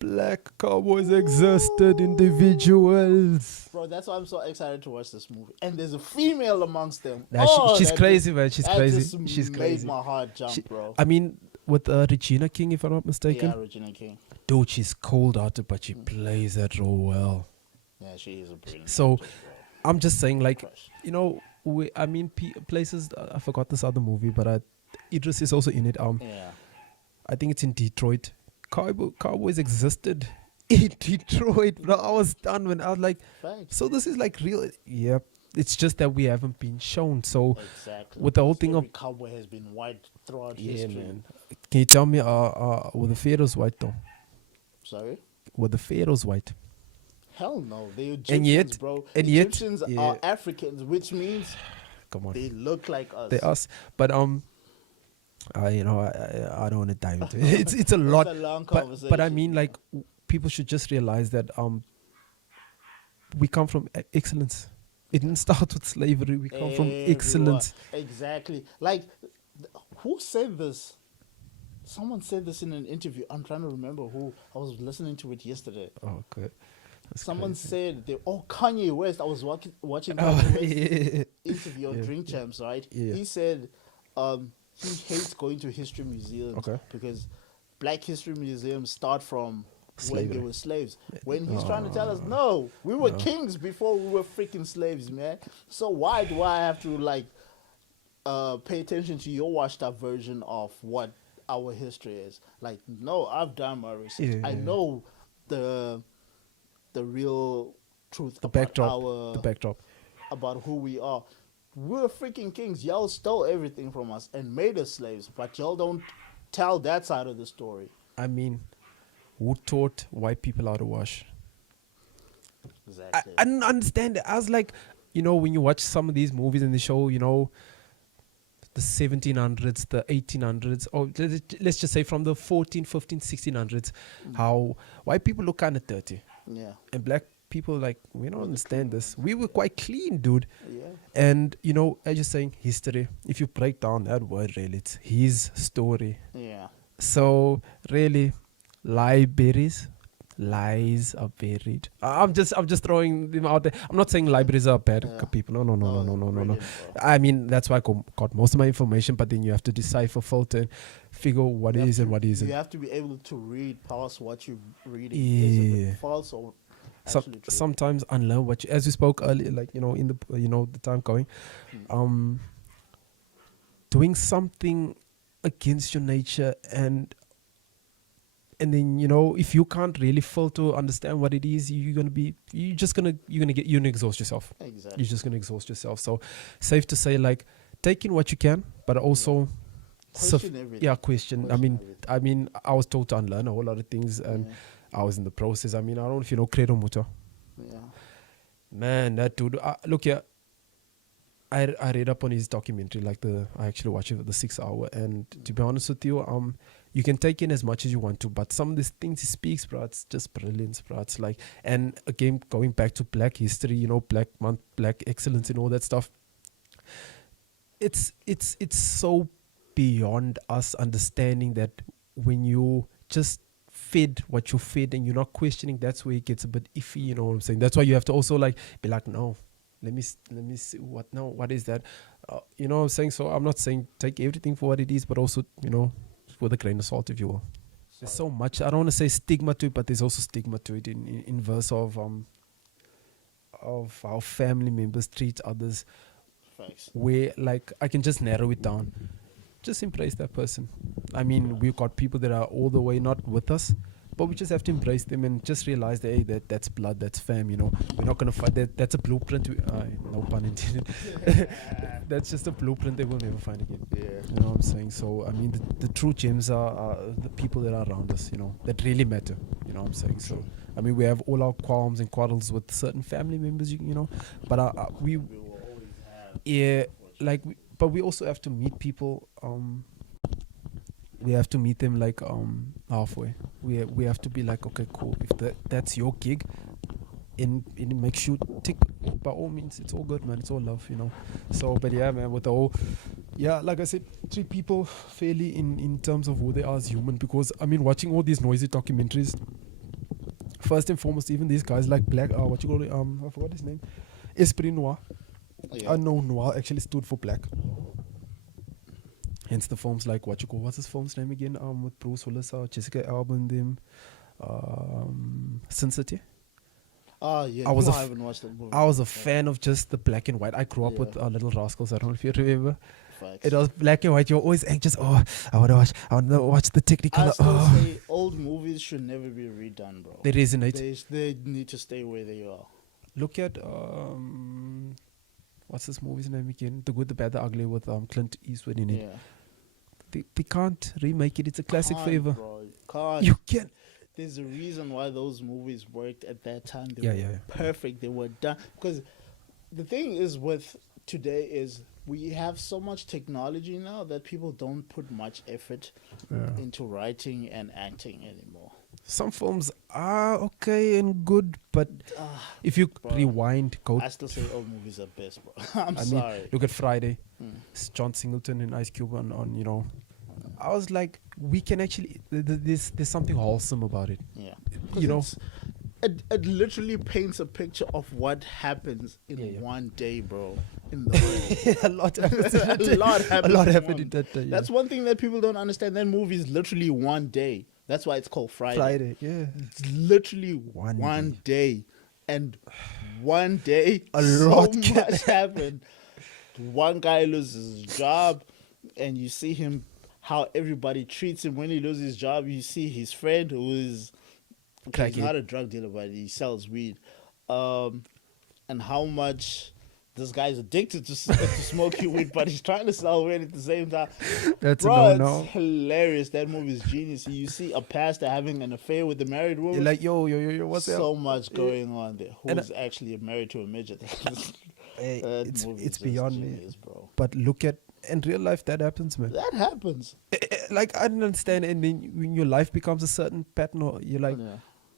Black cowboys existed, individuals. Bro, that's why I'm so excited to watch this movie. And there's a female amongst them. Nah, she's that crazy, just- man. She's that crazy. just She's made crazy. my heart jump, She- bro. I mean, with Regina King, if I'm not mistaken. Yeah, Regina King. Dude, she's cold-hearted, but she plays that role well. Yeah, she is a brilliant So, actress, bro. I'm just saying, like, Crush. places. I forgot this other movie, but Idris is also in it. Yeah. I think it's in Detroit. Cowboys existed in Detroit, bro. I was done when I was like, Facts. so this is like real. Yep. It's just that we haven't been shown. So, Exactly. with the whole Because thing of- every cowboy has been white throughout yeah, history. man. Can you tell me, were the pharaohs white though? Sorry? Were the pharaohs white? Hell no. They're Egyptians, And yet- bro. and yet- Egyptians yeah. are Africans, which means Come on. they look like us. They us, but I don't want to dive into it. It's a lot. It's a long But I conversation. mean, like, people should just realize that we come from excellence. It didn't start with slavery. We come from Everyone. excellence. Exactly. Like, who said this? Someone said this in an interview. I'm trying to remember who. I was listening to it yesterday. Oh, okay. That's Someone crazy. said, Kanye West. I was watching Oh, Kanye West yeah. interview on Yeah, Drink Champs, right? Yeah. He said he hates going to history museums Okay. because black history museums start from when Slavery. they were slaves. When he's trying to tell us, no, we were kings before we were freaking slaves, man. So why do I have to like pay attention to your washed up version of what our history is? Like, no, I've done my research. Yeah, I yeah. know the real truth The about backdrop. The backdrop. about who we are. We're freaking kings. Y'all stole everything from us and made us slaves, but y'all don't tell that side of the story. I mean, who taught white people how to wash? Exactly. I didn't understand it. I was like, when you watch some of these movies and they show, the 1700s, the 1800s, or let's just say from the 14, 15, 1600s, how white people look kind of dirty. Yeah. And black people, like, we don't understand this. We were quite clean, dude. Yeah. And, as you're saying, history, if you break down that word, really, it's his story. Yeah. So, really, libraries lies are buried. I'm just throwing them out there. I'm not saying libraries are bad people. No. Brilliant, bro. I mean, that's why I got most of my information, but then you have to decipher, filter, and figure what is and what isn't. You have to be able to read past what you're reading. Yeah. Is it false or actually true? Sometimes unlearn what you, as we spoke earlier, like, in the, the time going, doing something against your nature, and then, if you can't really filter, understand what it is, you're gonna exhaust yourself. Exactly. You're just gonna exhaust yourself. So safe to say, like, take in what you can, but also question everything. Question. Question I mean, I was told to unlearn a whole lot of things, and I was in the process. I mean, I don't know if you know Credo Muta. Yeah. Man, that dude. Look here. I read up on his documentary, I actually watched it, the 6 hour, and to be honest with you, you can take in as much as you want to, but some of these things he speaks, bro, it's just brilliance, bro. It's like, and again, going back to Black history, Black month, Black excellence, and all that stuff. It's so beyond us understanding that when you just fed what you fed and you're not questioning, that's where it gets a bit iffy. You know what I'm saying? That's why you have to also be like, no. Let me see what is that? You know what I'm saying? So I'm not saying take everything for what it is, but also, with a grain of salt, if you will. There's so much, I don't want to say stigma to it, but there's also stigma to it in verse of how family members treat others. Facts. Where, I can just narrow it down. Just embrace that person. I mean, we've got people that are all the way not with us, but we just have to embrace them and just realize that, hey, that's blood, that's fam, We're not going to fight that. That's a blueprint. No pun intended. That's just a blueprint they will never find again. Yeah. You know what I'm saying? So, I mean, the true gems are the people that are around us, that really matter. You know what I'm saying? So, I mean, we have all our qualms and quarrels with certain family members, but we will always have. Yeah, but we also have to meet people. We have to meet them halfway. We have to be like, okay, cool. If that's your gig, and it makes you tick, by all means, it's all good, man. It's all love, So, but yeah, man, with the whole, like I said, treat people fairly in terms of who they are as human. Because I mean, watching all these noisy documentaries, first and foremost, even these guys like Black, what you call it? I forgot his name, Esprit Noir. Yeah. I know Noir actually stood for black. Hence the films like what's his film's name again? With Bruce Willis, Jessica Alba and them, Sin City. Yeah. I haven't watched that movie. I was a fan of just the black and white. I grew up with Little Rascals. I don't know if you remember. Facts. It was black and white. You're always anxious. Oh, I want to watch the Technicolor. I still say old movies should never be redone, bro. They resonate. They need to stay where they are. Look at what's this movie's name again? The Good, the Bad, the Ugly with Clint Eastwood in it. Yeah. They can't remake it. It's a classic forever. Bro. Can't. You can. There's a reason why those movies worked at that time. They were perfect. They were done. Because the thing is with today is we have so much technology now that people don't put much effort into writing and acting anymore. Some films are okay and good, but if you rewind, I still say old movies are best, bro. I sorry. Mean, look at Friday. It's John Singleton and Ice Cube on I was like, we can actually, there's something wholesome about it. Yeah. It literally paints a picture of what happens in one day, bro. In the world. a lot happened in that day. That's one thing that people don't understand. That movie is literally one day. That's why it's called Friday. It's literally one day. And one day, a lot much happened. One guy loses his job, and you see him, how everybody treats him when he loses his job. You see his friend who is, he's not a drug dealer, but he sells weed. And how much this guy's addicted to smoking weed, but he's trying to sell weed at the same time. That's Bro, it's hilarious. That movie is genius. You see a pastor having an affair with a married woman. You're like, yo, what's that? So much going on there. Who's actually married to a midget? It's beyond genius, me, bro. But look at, in real life, that happens, man. That happens. Like, I don't understand. And then when your life becomes a certain pattern, or you're like,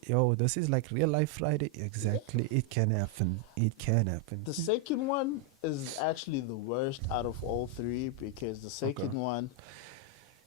yo, this is like real life Friday. Exactly. It can happen. It can happen. The second one is actually the worst out of all three, because the second one,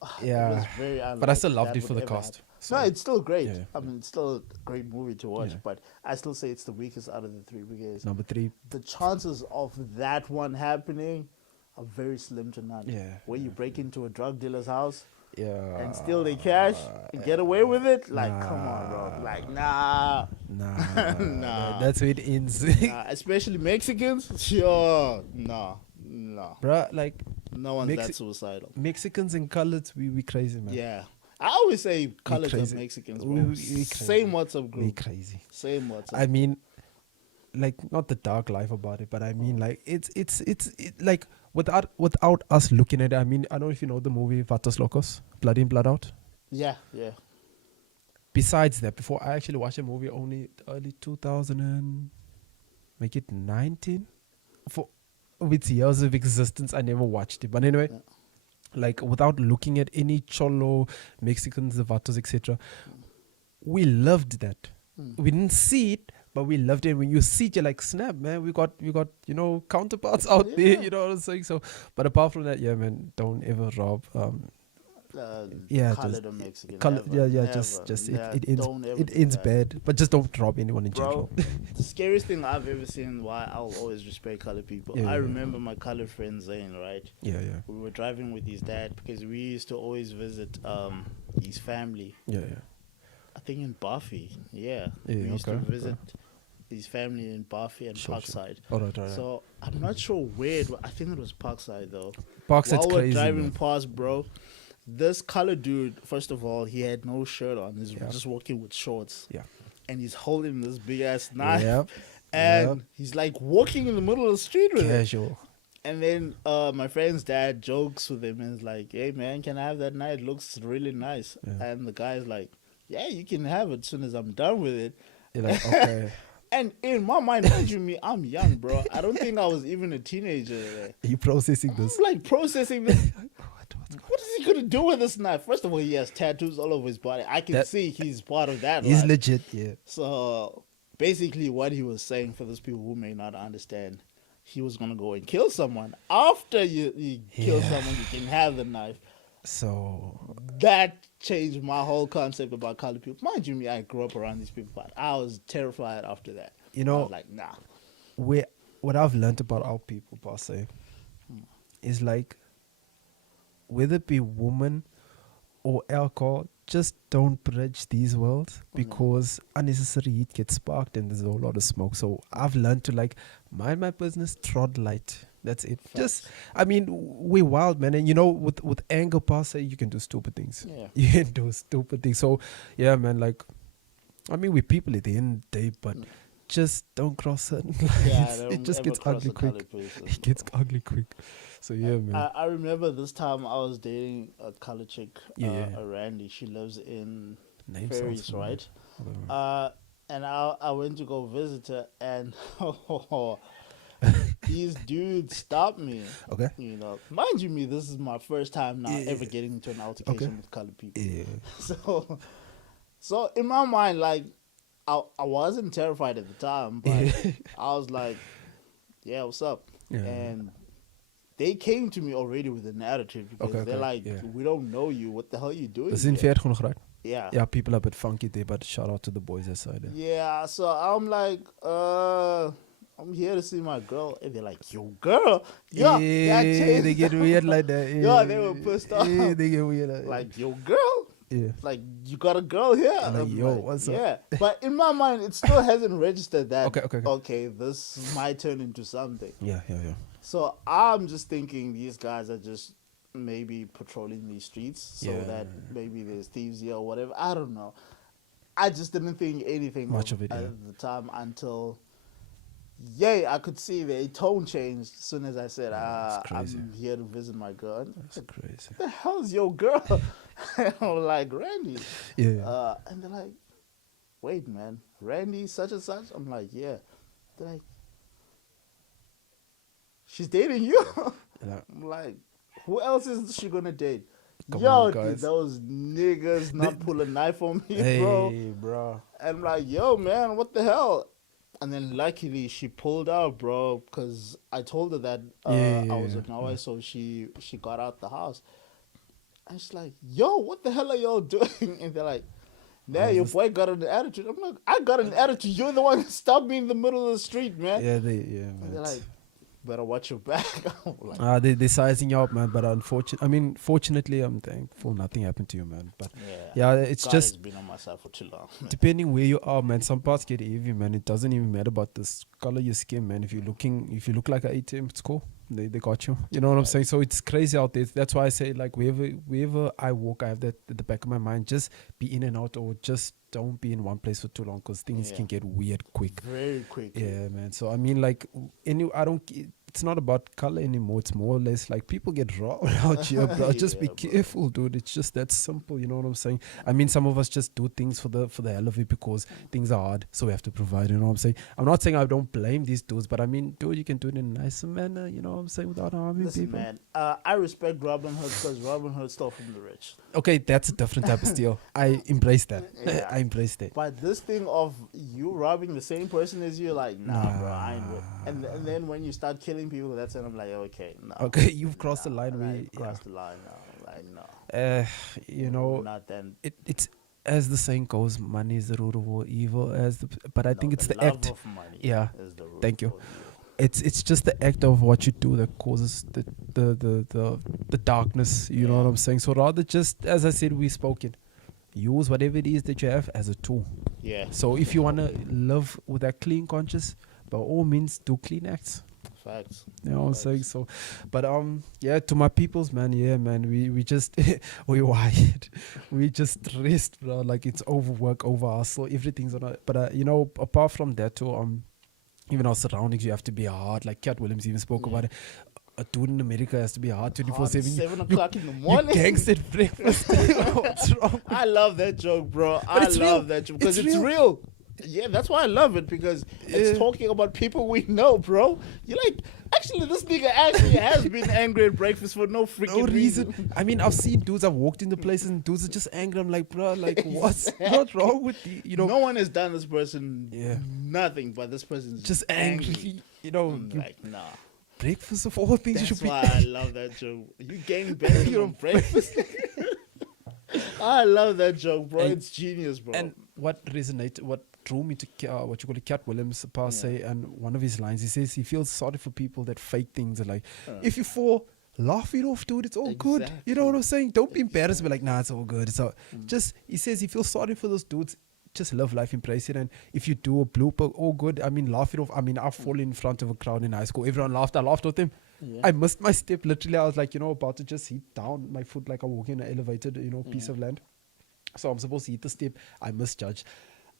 It was Yeah. very But I still unlikely loved that it for would the ever cast. happen. So, No, it's still great. yeah. I mean, it's still a great movie to watch, Yeah. but I still say it's the weakest out of the three because Number 3. the chances of that one happening are very slim to none. Yeah. Where you break into a drug dealer's house Yeah. and steal their cash and get away with it, like, come on, bro. Nah. Like, nah. Nah. Nah. That's where it ends. Nah. Especially Mexicans, sure. Nah. Bruh, like, No one's that suicidal. Mexicans and coloreds, we crazy, man. Yeah. I always say colors crazy. are Mexicans, We bro. crazy. Same WhatsApp We group. crazy. Same WhatsApp. I mean, like, not the dark life about it, but I mean, like, it's like, without us looking at it. I mean, I don't know if you know the movie Vatos Locos, Blood In, Blood Out. Yeah. Besides that, before I actually watched the movie, only early 2000 and make it 19 for with years of existence, I never watched it. But anyway, like, without looking at any cholo, Mexicans, the Vatos, etc., we loved that. We didn't see it, but we loved it. When you see it, you're like, snap, man, we got counterparts out there, you know what I'm saying? So, but apart from that, yeah, man, don't ever rob Colored or Mexican. it ends bad, but just don't rob anyone in general. The scariest thing I've ever seen, why I'll always respect colored people. I remember my colored friend Zane, right? Yeah. We were driving with his dad because we used to always visit his family. Yeah. I think in Buffy. Yeah. We used to visit his family in Buffy and Parkside. All right. So I'm not sure where I think it was Parkside though. Parkside's While we're crazy, driving man. past, bro, this colored dude, first of all, he had no shirt on. He's just walking with shorts. Yeah. And he's holding this big ass knife. Yep. And he's like walking in the middle of the street with it. Casual. And then my friend's dad jokes with him and is like, hey man, can I have that knife? It looks really nice. Yeah. And the guy's like, yeah, you can have it as soon as I'm done with it. You're like, okay. And in my mind, mind you me, I'm young, bro. I don't think I was even a teenager there. You processing this? I'm like processing this. What is he gonna do with this knife? First of all, he has tattoos all over his body. I can see he's part of that. He's life. legit, yeah. So basically, what he was saying, for those people who may not understand, he was gonna go and kill someone. After you kill someone, you can have the knife. So That changed my whole concept about colored people. Mind you, me, I grew up around these people, but I was terrified after that. You know, I was like, nah. what I've learned about our people, per se, is like, whether it be woman or alcohol, just don't bridge these worlds, because unnecessary heat gets sparked and there's a whole lot of smoke. So I've learned to, like, mind my business, trod light. That's it. Facts. Just, I mean, we're wild, man. And with anger, per se, you can do stupid things. Yeah. You can do stupid things. So, yeah, man, like, I mean, we're people at the end of the day, but just don't cross certain lines. It just gets ugly quick. It gets ugly quick. So, yeah, man. I remember this time I was dating a colored chick, a Randy. She lives in Ferries, right? And I went to go visit her, and these dudes stopped me. Okay. You know, mind you, me, this is my first time now ever getting into an altercation with colored people. Yeah. So in my mind, like, I wasn't terrified at the time, but I was like, yeah, what's up? Yeah. And they came to me already with an attitude because they're like, we don't know you. What the hell are you doing? This is in Veertig, right? Yeah. Yeah, people are a bit funky there, but shout out to the boys aside. Yeah, so I'm like, I'm here to see my girl. And they're like, yo, girl. Yeah, they get weird like that. Yeah, they were pissed off. Yeah, they get weird. Like, yo, girl. Yeah. Like, you got a girl here? Like, yo, what's up? Yeah. But in my mind, it still hasn't registered that, Okay. This might turn into something. Yeah. So I'm just thinking these guys are just maybe patrolling these streets so that maybe there's thieves here or whatever. I don't know. I just didn't think anything much of it at the time until, I could see the tone changed as soon as I said, I'm here to visit my girl. That's crazy. What the hell's your girl? And I'm like, Randy. Yeah. And they're like, wait, man, Randy such and such? I'm like, yeah. They're like, she's dating you? Yeah. I'm like, who else is she gonna date? Come yo, on, dude, guys. those niggas not pull a knife on me, Hey, bro. bro. And I'm like, yo, man, what the hell? And then luckily she pulled out, bro, because I told her that I was on my way, so she got out the house. And she's like, yo, what the hell are y'all doing? And they're like, nah, your boy got an attitude. I'm like, I got an attitude. You're the one that stopped me in the middle of the street, man. Yeah, And they're like, better watch your back. Like, they're sizing you up, man. But fortunately, I'm thankful nothing happened to you, man. But yeah, it's God just has been on my side for too long. depending where you are, man. Some parts get heavy, man. It doesn't even matter about this color of your skin, man. If you look like an ATM, it's cool. They got you. You know what I'm saying? So it's crazy out there. That's why I say, like, wherever I walk, I have that at the back of my mind. Just be in and out, or just don't be in one place for too long, because things can get weird quick. Very quick. Yeah, man. So I mean, like, it's not about color anymore. It's more or less like people get raw out here, bro. Just be careful, dude. It's just that simple. You know what I'm saying? I mean, some of us just do things for the hell of it because things are hard, so we have to provide. You know what I'm saying? I'm not saying I don't blame these dudes, but I mean, dude, you can do it in a nicer manner. You know what I'm saying? Without harming people. Man, I respect Robin Hood because Robin Hood stole from the rich. Okay, that's a different type of steal. I embrace that. I embrace that. But this thing of you robbing the same person as you, like, nah, bro, I ain't with. And then when you start killing people, that's when I'm like, okay, no. Okay, you've crossed the line. Crossed the line now. Like, no. You know, not then. It's as the saying goes, money is the root of all evil. But I think it's the love act. Of money is the root. Thank you. Of all evil. It's just the act of what you do that causes the darkness. You know what I'm saying? So rather, just as I said, we spoken. Use whatever it is that you have as a tool. Yeah. So if you wanna live with that clean conscience, by all means, do clean acts. Facts. You know what I'm saying? So, but yeah, to my peoples, man, we just we wired, we just stressed, bro. Like, it's overwork, over hustle, everything's on. But you know, apart from that too, even our surroundings, you have to be hard. Like Cat Williams even spoke about it. A dude in America has to be hard 24/7. 7 o'clock in the morning. You gangsta breakfast. What's wrong? I love that joke, bro. I love that joke because it's real. Yeah, that's why I love it, because it's talking about people we know, bro. You're like, actually, this nigga actually has been angry at breakfast for no freaking reason. I mean, I've seen dudes, I've walked into places and dudes are just angry. I'm like, bro, like, what's not wrong with you? You know, no one has done this person nothing, but this person's just angry. You know, I'm like, nah. Breakfast of all things. That's why I love that joke. You gang banging on breakfast. I love that joke, bro. It's genius, bro. And what drew me to what you call it, Cat Williams say, and one of his lines, he says he feels sorry for people that fake things. Like, if you fall, laugh it off, dude. It's all good. You know what I'm saying? Don't be embarrassed. Be like, nah, it's all good. It's all just. He says he feels sorry for those dudes. Just live life, embrace it, and if you do a blooper, all good. I mean, laugh it off. I mean, I've fallen in front of a crowd in high school. Everyone laughed. I laughed with them. I missed my step. Literally, I was like, about to just hit down my foot like I'm walking in an elevated, piece of land. So I'm supposed to hit the step. I misjudged.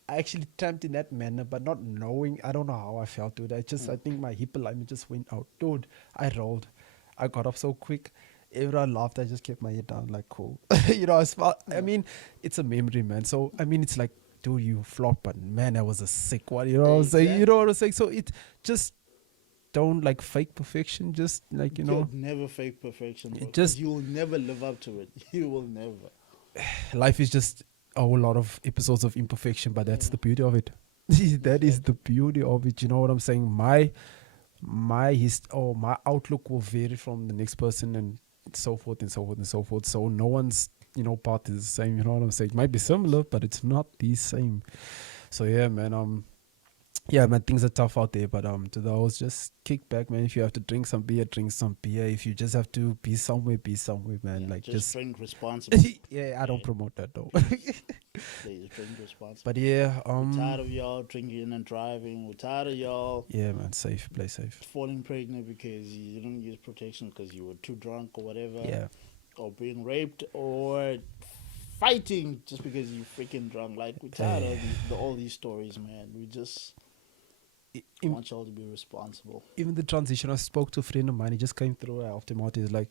I actually tramped in that manner, but not knowing. I don't know how I felt, dude. I think my hip alignment just went out, dude. I rolled. I got up so quick. Everyone laughed. I just kept my head down, like, cool. I mean, it's a memory, man. So I mean, it's like, dude, you flopped, but man, that was a sick one. You know what I'm saying? You know what I'm saying? So it just don't like fake perfection. Just like, You'll never fake perfection. Bro, you will never live up to it. You will never. Life is just a whole lot of episodes of imperfection, but that's the beauty of it. That is the beauty of it. You know what I'm saying? My outlook will vary from the next person, and so forth and so forth and so forth. So no one's path is the same. You know what I'm saying? It might be similar, but it's not the same. So yeah, man. Things are tough out there, but to those, just kick back, man. If you have to drink some beer, drink some beer. If you just have to be somewhere, man. Yeah, like just drink responsibly. I don't promote that though. Please drink responsibly. But yeah, we're tired of y'all drinking and driving. We're tired of y'all. Yeah, man. Play safe. Falling pregnant because you didn't use protection because you were too drunk or whatever. Yeah. Or being raped or fighting just because you freaking drunk. Like, we're tired of all these stories, man. We just want y'all to be responsible. Even the transition, I spoke to a friend of mine. He just came through. I helped him out. He's like,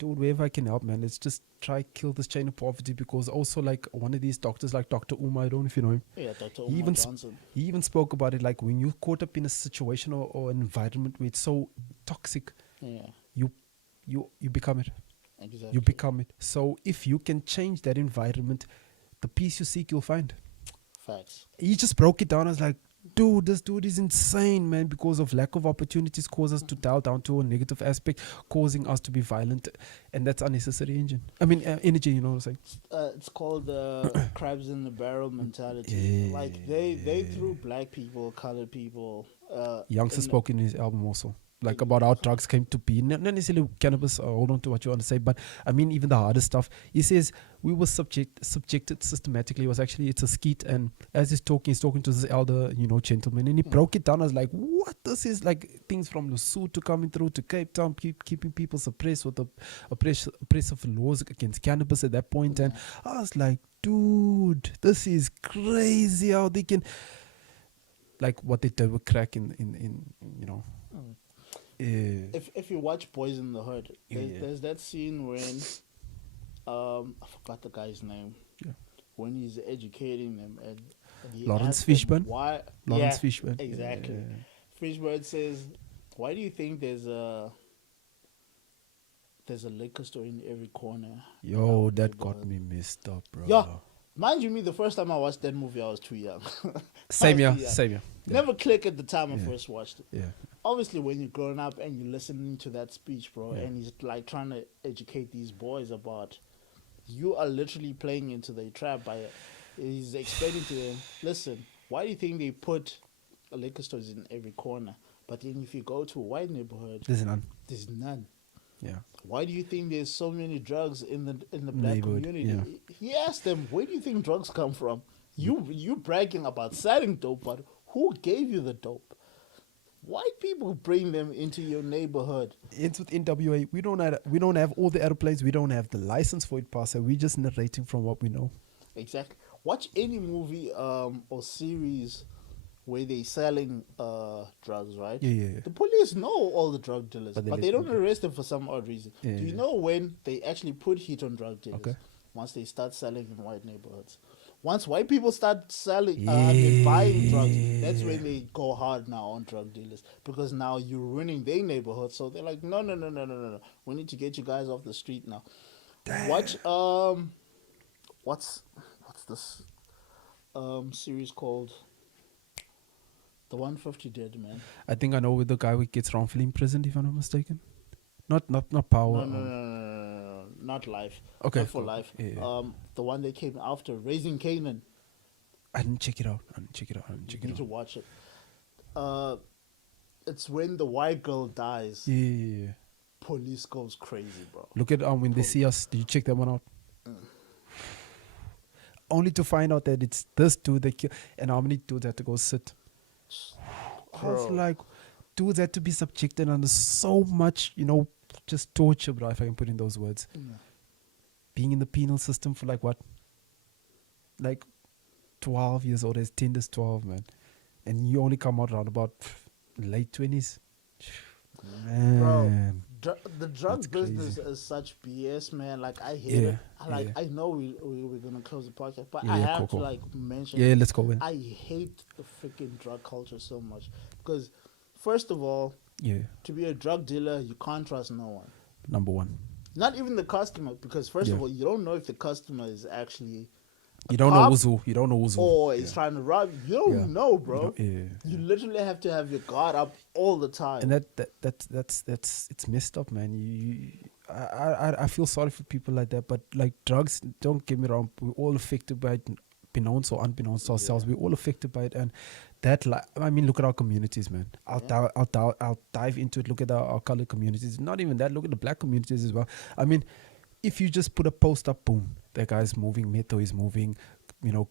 dude, wherever I can help, man. Let's just try kill this chain of poverty, because also, like, one of these doctors, like Dr. Uma, I don't know if you know him. Yeah, Dr. Uma Johnson. He even spoke about it, like, when you're caught up in a situation or an environment where it's so toxic, you become it. Exactly. You become it. So if you can change that environment, the peace you seek, you'll find. Facts. He just broke it down as like, dude, this dude is insane, man. Because of lack of opportunities, cause us to dial down to a negative aspect, causing us to be violent, and that's unnecessary energy. You know what I'm saying? It's called crabs in the barrel mentality. Like they threw black people, colored people. Youngster spoke in his album also. Like about how drugs came to be, not necessarily cannabis. Hold on to what you want to say, but I mean even the harder stuff. He says we were subjected systematically. It's a skit, and as he's talking to this elder, gentleman, and he broke it down as like, what this is like things from Lesotho coming through to Cape Town, keeping people suppressed with the oppressive laws against cannabis at that point, and I was like, dude, this is crazy how they can like what they did with crack in If you watch Boys in the Hood, there's that scene when I forgot the guy's name. Yeah. When he's educating them and he Lawrence asks them Fishburne. why? Lawrence Fishburne. Exactly. Yeah. Fishburne says, "Why do you think there's a liquor store in every corner?" Yo, that got me messed up, bro. Yeah. Mind you, the first time I watched that movie, I was too young. Same here. Never clicked at the time I first watched it. Yeah. Obviously, when you're growing up and you're listening to that speech, bro, and he's like trying to educate these boys about, you are literally playing into the trap by it. He's explaining to them, listen, why do you think they put liquor stores in every corner? But then if you go to a white neighborhood, There's none. Yeah. Why do you think there's so many drugs in the black community? Yeah. He asked them, where do you think drugs come from? You bragging about selling dope, but who gave you the dope? White people bring them into your neighborhood. It's with NWA. We don't have all the airplanes. We don't have the license for it, Pastor. We're just narrating from what we know. Exactly. Watch any movie or series where they selling drugs, right? Yeah. The police know all the drug dealers, but they don't arrest them for some odd reason. Yeah. Do you know when they actually put heat on drug dealers? Okay. Once they start selling in white neighborhoods. Once white people start selling, buying drugs, that's when they go hard now on drug dealers, because now you're ruining their neighborhood. So they're like, no. We need to get you guys off the street now. Damn. Watch what's this series called? The 150 Dead Man. I think I know with the guy who gets wrongfully imprisoned, if I'm not mistaken. Not power. No, not life. Okay, not for cool. life. Yeah. The one they came after, Raising Canaan. I didn't check it out. You need to watch it. It's when the white girl dies. Yeah. Police goes crazy, bro. Look at when they see us. Did you check that one out? Only to find out that it's this dude that killed, and how many dudes had to go sit. I was like, dudes had to be subjected under so much, just torture, bro, if I can put in those words. Yeah. Being in the penal system for like what? Like 12 years old, as 10 as 12, man. And you only come out around about late 20s. Man. Bro, the drug business is such BS, man. Like, I hate it. I know we're going to close the podcast, but I have to, mention. Yeah, let's go, man. I hate the freaking drug culture so much. Because, first of all, to be a drug dealer, you can't trust no one. Number one. Not even the customer, because first of all, you don't know if the customer is actually You don't know who's who. Or he's trying to rob you. You don't know, bro. You literally have to have your guard up all the time. And that's it's messed up, man. I feel sorry for people like that, but like drugs, don't get me wrong, we're all affected by it, beknownst or unbeknownst to ourselves. We're all affected by it, and that, look at our communities, man. I'll dive into it. Look at our colored communities. Not even that. Look at the black communities as well. I mean, if you just put a post up, boom, that guy's moving meth, or he's moving,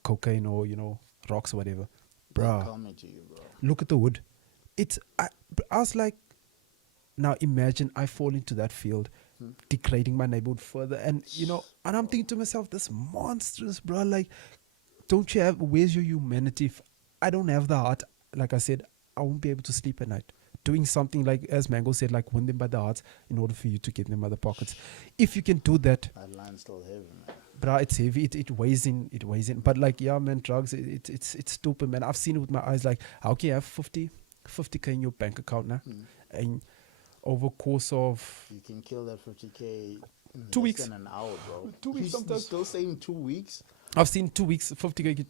cocaine, or rocks or whatever, bruh. Coming to you, bro. Look at the wood. I was like, now imagine I fall into that field, degrading my neighborhood further, and and I'm thinking to myself, this monstrous, bro. Like, where's your humanity? If I don't have the heart, like I said, I won't be able to sleep at night. Doing something like, as Mango said, like win them by the heart in order for you to get them by the pockets. If you can do that, line's still heavy, man. Bruh, it's heavy. It weighs in. But man, drugs. It's stupid, man. I've seen it with my eyes. Like, how can you have 50K in your bank account now, and over course of you can kill that 50K in 2 less weeks, than an hour, bro. 2 weeks sometimes. Still saying 2 weeks. I've seen 2 weeks 50K.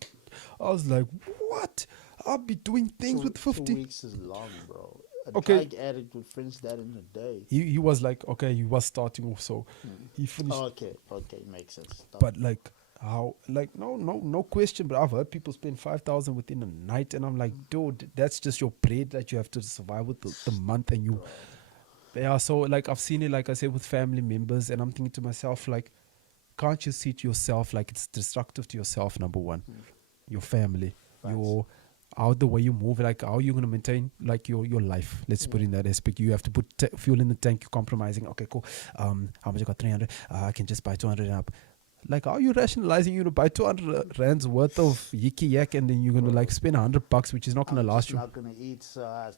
I was like, what? I'll be doing things with 2 50. weeks is long, bro. A Okay. drug addict would finish that in a day. He was like, okay, he was starting off, so he finished. Oh, okay, makes sense. But like, how? Like, no question. But I've heard people spend 5,000 within a night, and I'm like, dude, that's just your bread that you have to survive with the month, and you. Yeah, so like I've seen it, like I said, with family members, and I'm thinking to myself, like, can't you see to yourself like it's destructive to yourself? Number one, your family, your how the way you move, like how you're gonna maintain like your life. Let's put in that aspect. You have to put fuel in the tank. You're compromising. Okay, cool. How much I got? 300. I can just buy 200 and up. Like, how are you rationalizing you to buy 200 rands worth of yiki yak, and then you're gonna like spend $100, which is not gonna last you? I'm not gonna eat,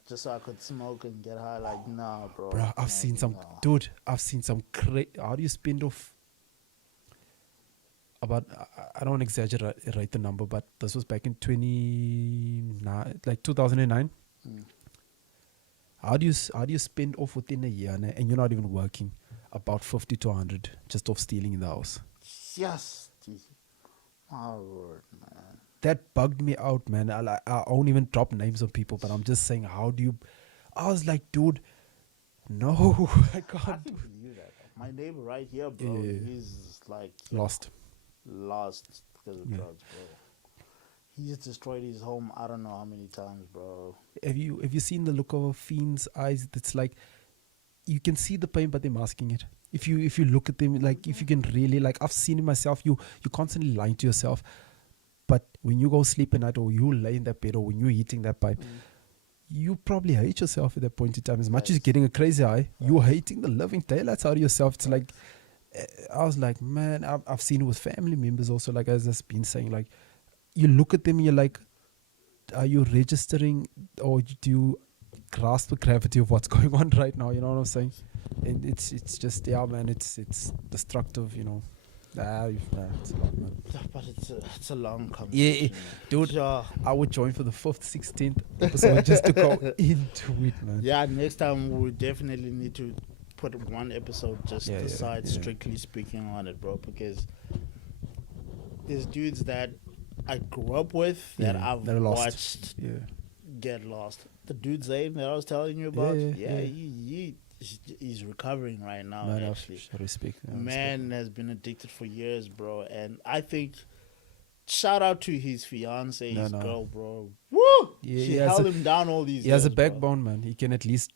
just so I could smoke and get high. Like, nah, bro. Bro, I've seen some dude. I've seen some how do you spend off? About I don't want to exaggerate the number, but this was back in 2009. How do you spend off within a year and you're not even working about 50 to 100 just off stealing in the house? Yes, my word, man. That bugged me out, man. I won't even drop names of people, but I'm just saying, how do you? I was like, dude, no, I can't. I can believe that. My neighbor right here, bro, he's like lost because of drugs, bro. He's destroyed his home. I don't know how many times, bro. Have you seen the look of a fiend's eyes? That's like, you can see the pain, but they're masking it. If you look at them, like if you can really, like, I've seen it myself. You constantly lying to yourself, but when you go sleep at night, or you lay in that bed, or when you're eating that pipe, you probably hate yourself at that point in time. As much as getting a crazy eye, you're hating the living daylights out of yourself. It's like, I was like, man, I've seen it with family members also. Like, as I've been saying, like, you look at them and you're like, are you registering, or do you grasp the gravity of what's going on right now? You know what I'm saying? And it's just, yeah, man, it's destructive, you know. It's a lot, man. But it's a long conversation. Yeah, dude, I would join for the 5th, 16th episode just to go into it, man. Yeah, next time we definitely need to put one episode just aside, strictly speaking, on it, bro, because there's dudes that I grew up with that I've watched get lost. The dude Zayn that I was telling you about, he's recovering right now. Man, actually, respect. Man has been addicted for years, bro, and I think shout out to his fiance, his girl, bro. Woo! Yeah, she held him down all these years. He has a backbone, man. He can at least,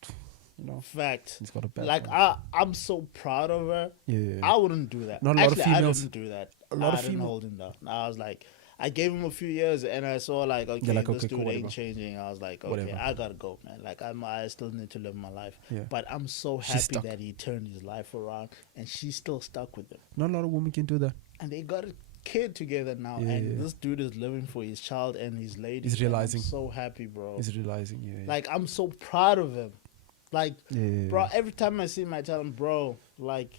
you know. Fact. He's got a backbone. Like, I'm so proud of her. Yeah. I wouldn't do that. Not a lot of females. I didn't do that. A lot I of didn't hold him down. I was like, I gave him a few years, and I saw like, okay, this dude ain't changing. I was like, okay, I gotta go, man. Like, I still need to live my life. Yeah. But I'm so happy that he turned his life around, and she's still stuck with him. Not a lot of women can do that. And they got a kid together now, and this dude is living for his child and his lady. He's realizing. I'm so happy, bro. He's realizing, Like, I'm so proud of him. Like, bro, every time I see him, I tell him, bro, like,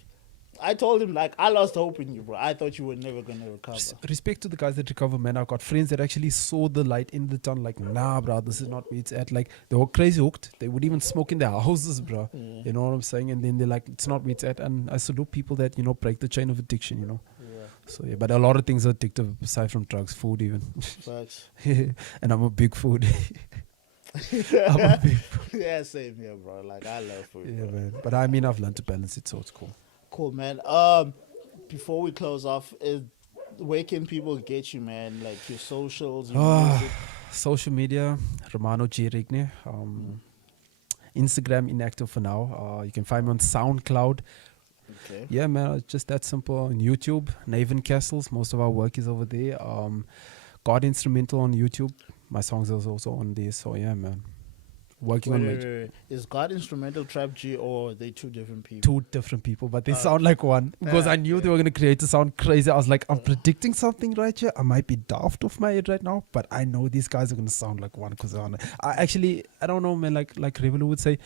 I told him, like, I lost hope in you, bro. I thought you were never going to recover. Respect to the guys that recover, man. I've got friends that actually saw the light in the tunnel. Like, nah, bro, this is not where it's at. Like, they were crazy hooked. They would even smoke in their houses, bro. You know what I'm saying? And then they're like, it's not where it's at. And I salute people that, you know, break the chain of addiction, you know. So, yeah, but a lot of things are addictive, aside from drugs, food even. Facts. And I'm a big food. I'm a big food. Yeah, same here, bro. Like, I love food, yeah, bro. Man. But I mean, I've learned to balance it, so it's cool. Cool, man. Before we close off, where can people get you, man? Like, your socials, your music? Social media, Ramano G Rigne. Instagram inactive for now. You can find me on SoundCloud. Okay. Yeah, man, it's just that simple. On YouTube, Naven Castles. Most of our work is over there. God Instrumental on YouTube. My songs are also on there. So yeah, man. Working on wait. Is God Instrumental Trap G, or are they two different people? Two different people, but they sound like one. Because I knew they were going to create a sound crazy. I was like, I'm predicting something right here. I might be daft off my head right now, but I know these guys are going to sound like one. Because I don't know, man. Like Revelu would say,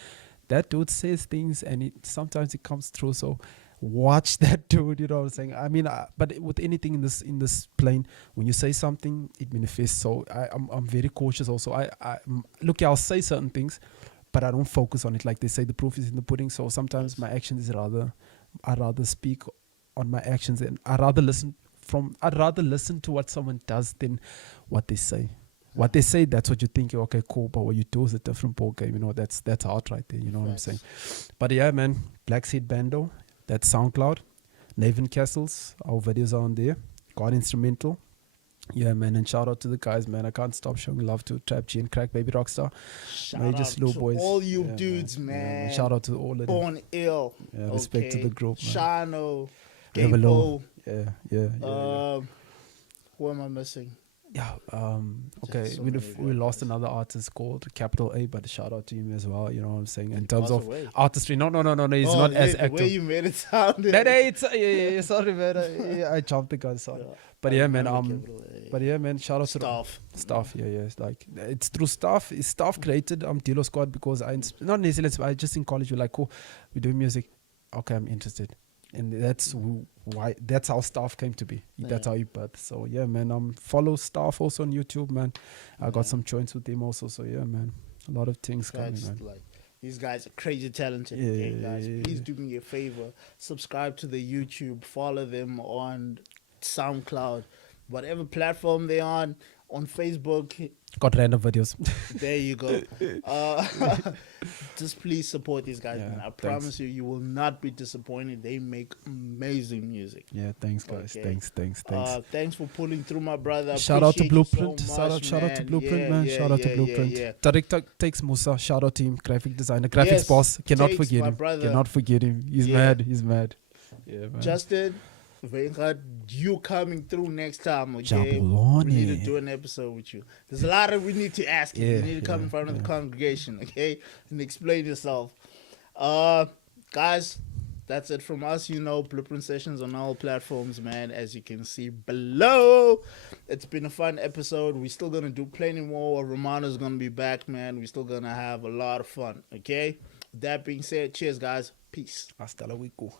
that dude says things and sometimes it comes through. So watch that dude, you know what I'm saying? I mean, but with anything in this plane, when you say something, it manifests. So I'm very cautious also. I'll say certain things, but I don't focus on it. Like they say, the proof is in the pudding. So sometimes my actions I rather speak on my actions, and I'd rather listen to what someone does than what they say. what they say, that's what you think. Okay, cool. But what you do is a different ball game. You know, that's art right there. You know what I'm saying? But yeah, man, Black Seed Bando, that's SoundCloud. Naven Castles, our videos are on there. God Instrumental. Yeah, man, and shout out to the guys, man. I can't stop showing love to Trap G and Crack Baby Rockstar. Shout out to boys. all you dudes, man. Yeah, shout out to all of them. Born Ill. Yeah, respect to the group, man. Shano, Revelu. Gapo. Yeah. Who am I missing? Yeah, okay, so we lost another artist called Capital A, but shout out to him as well, you know what I'm saying? In terms of artistry, no, he's not as active. The way you made it sound. Yeah, sorry, man. I jumped the gun, sorry. But yeah, man, shout out to Staff, yeah. It's like, it's through Staff. It's Staff created Dilo Squad because not necessarily, I just in college, we're like, cool, we're doing music. Okay, I'm interested. And that's how Staff came to be. That's how he birthed. So yeah, man. Follow Staff also on YouTube, man. I got some joints with him also. So yeah, man. A lot of things coming, man. Like, these guys are crazy talented. Guys, please do me a favor. Subscribe to the YouTube. Follow them on SoundCloud, whatever platform they're on Facebook. Got random videos. There you go. Just please support these guys, man. I promise you will not be disappointed. They make amazing music. Yeah, thanks, guys. Okay. Thanks. Thanks for pulling through, my brother. Shout out to Blueprint. So much, shout out to Blueprint, man. Shout out to Blueprint. Director takes Musa. Shout out to him. Graphic designer, graphics boss. Cannot forget him. Cannot forget him. He's mad. Yeah, man. Justin, you coming through next time, okay? We need to do an episode with you. There's a lot we need to ask you. You need to come in front of the congregation, okay? And explain yourself. Guys, that's it from us. Blueprint Sessions on all platforms, man, as you can see below. It's been a fun episode. We're still going to do plenty more. Ramano's going to be back, man. We're still going to have a lot of fun, okay? That being said, cheers, guys. Peace. Hasta luego.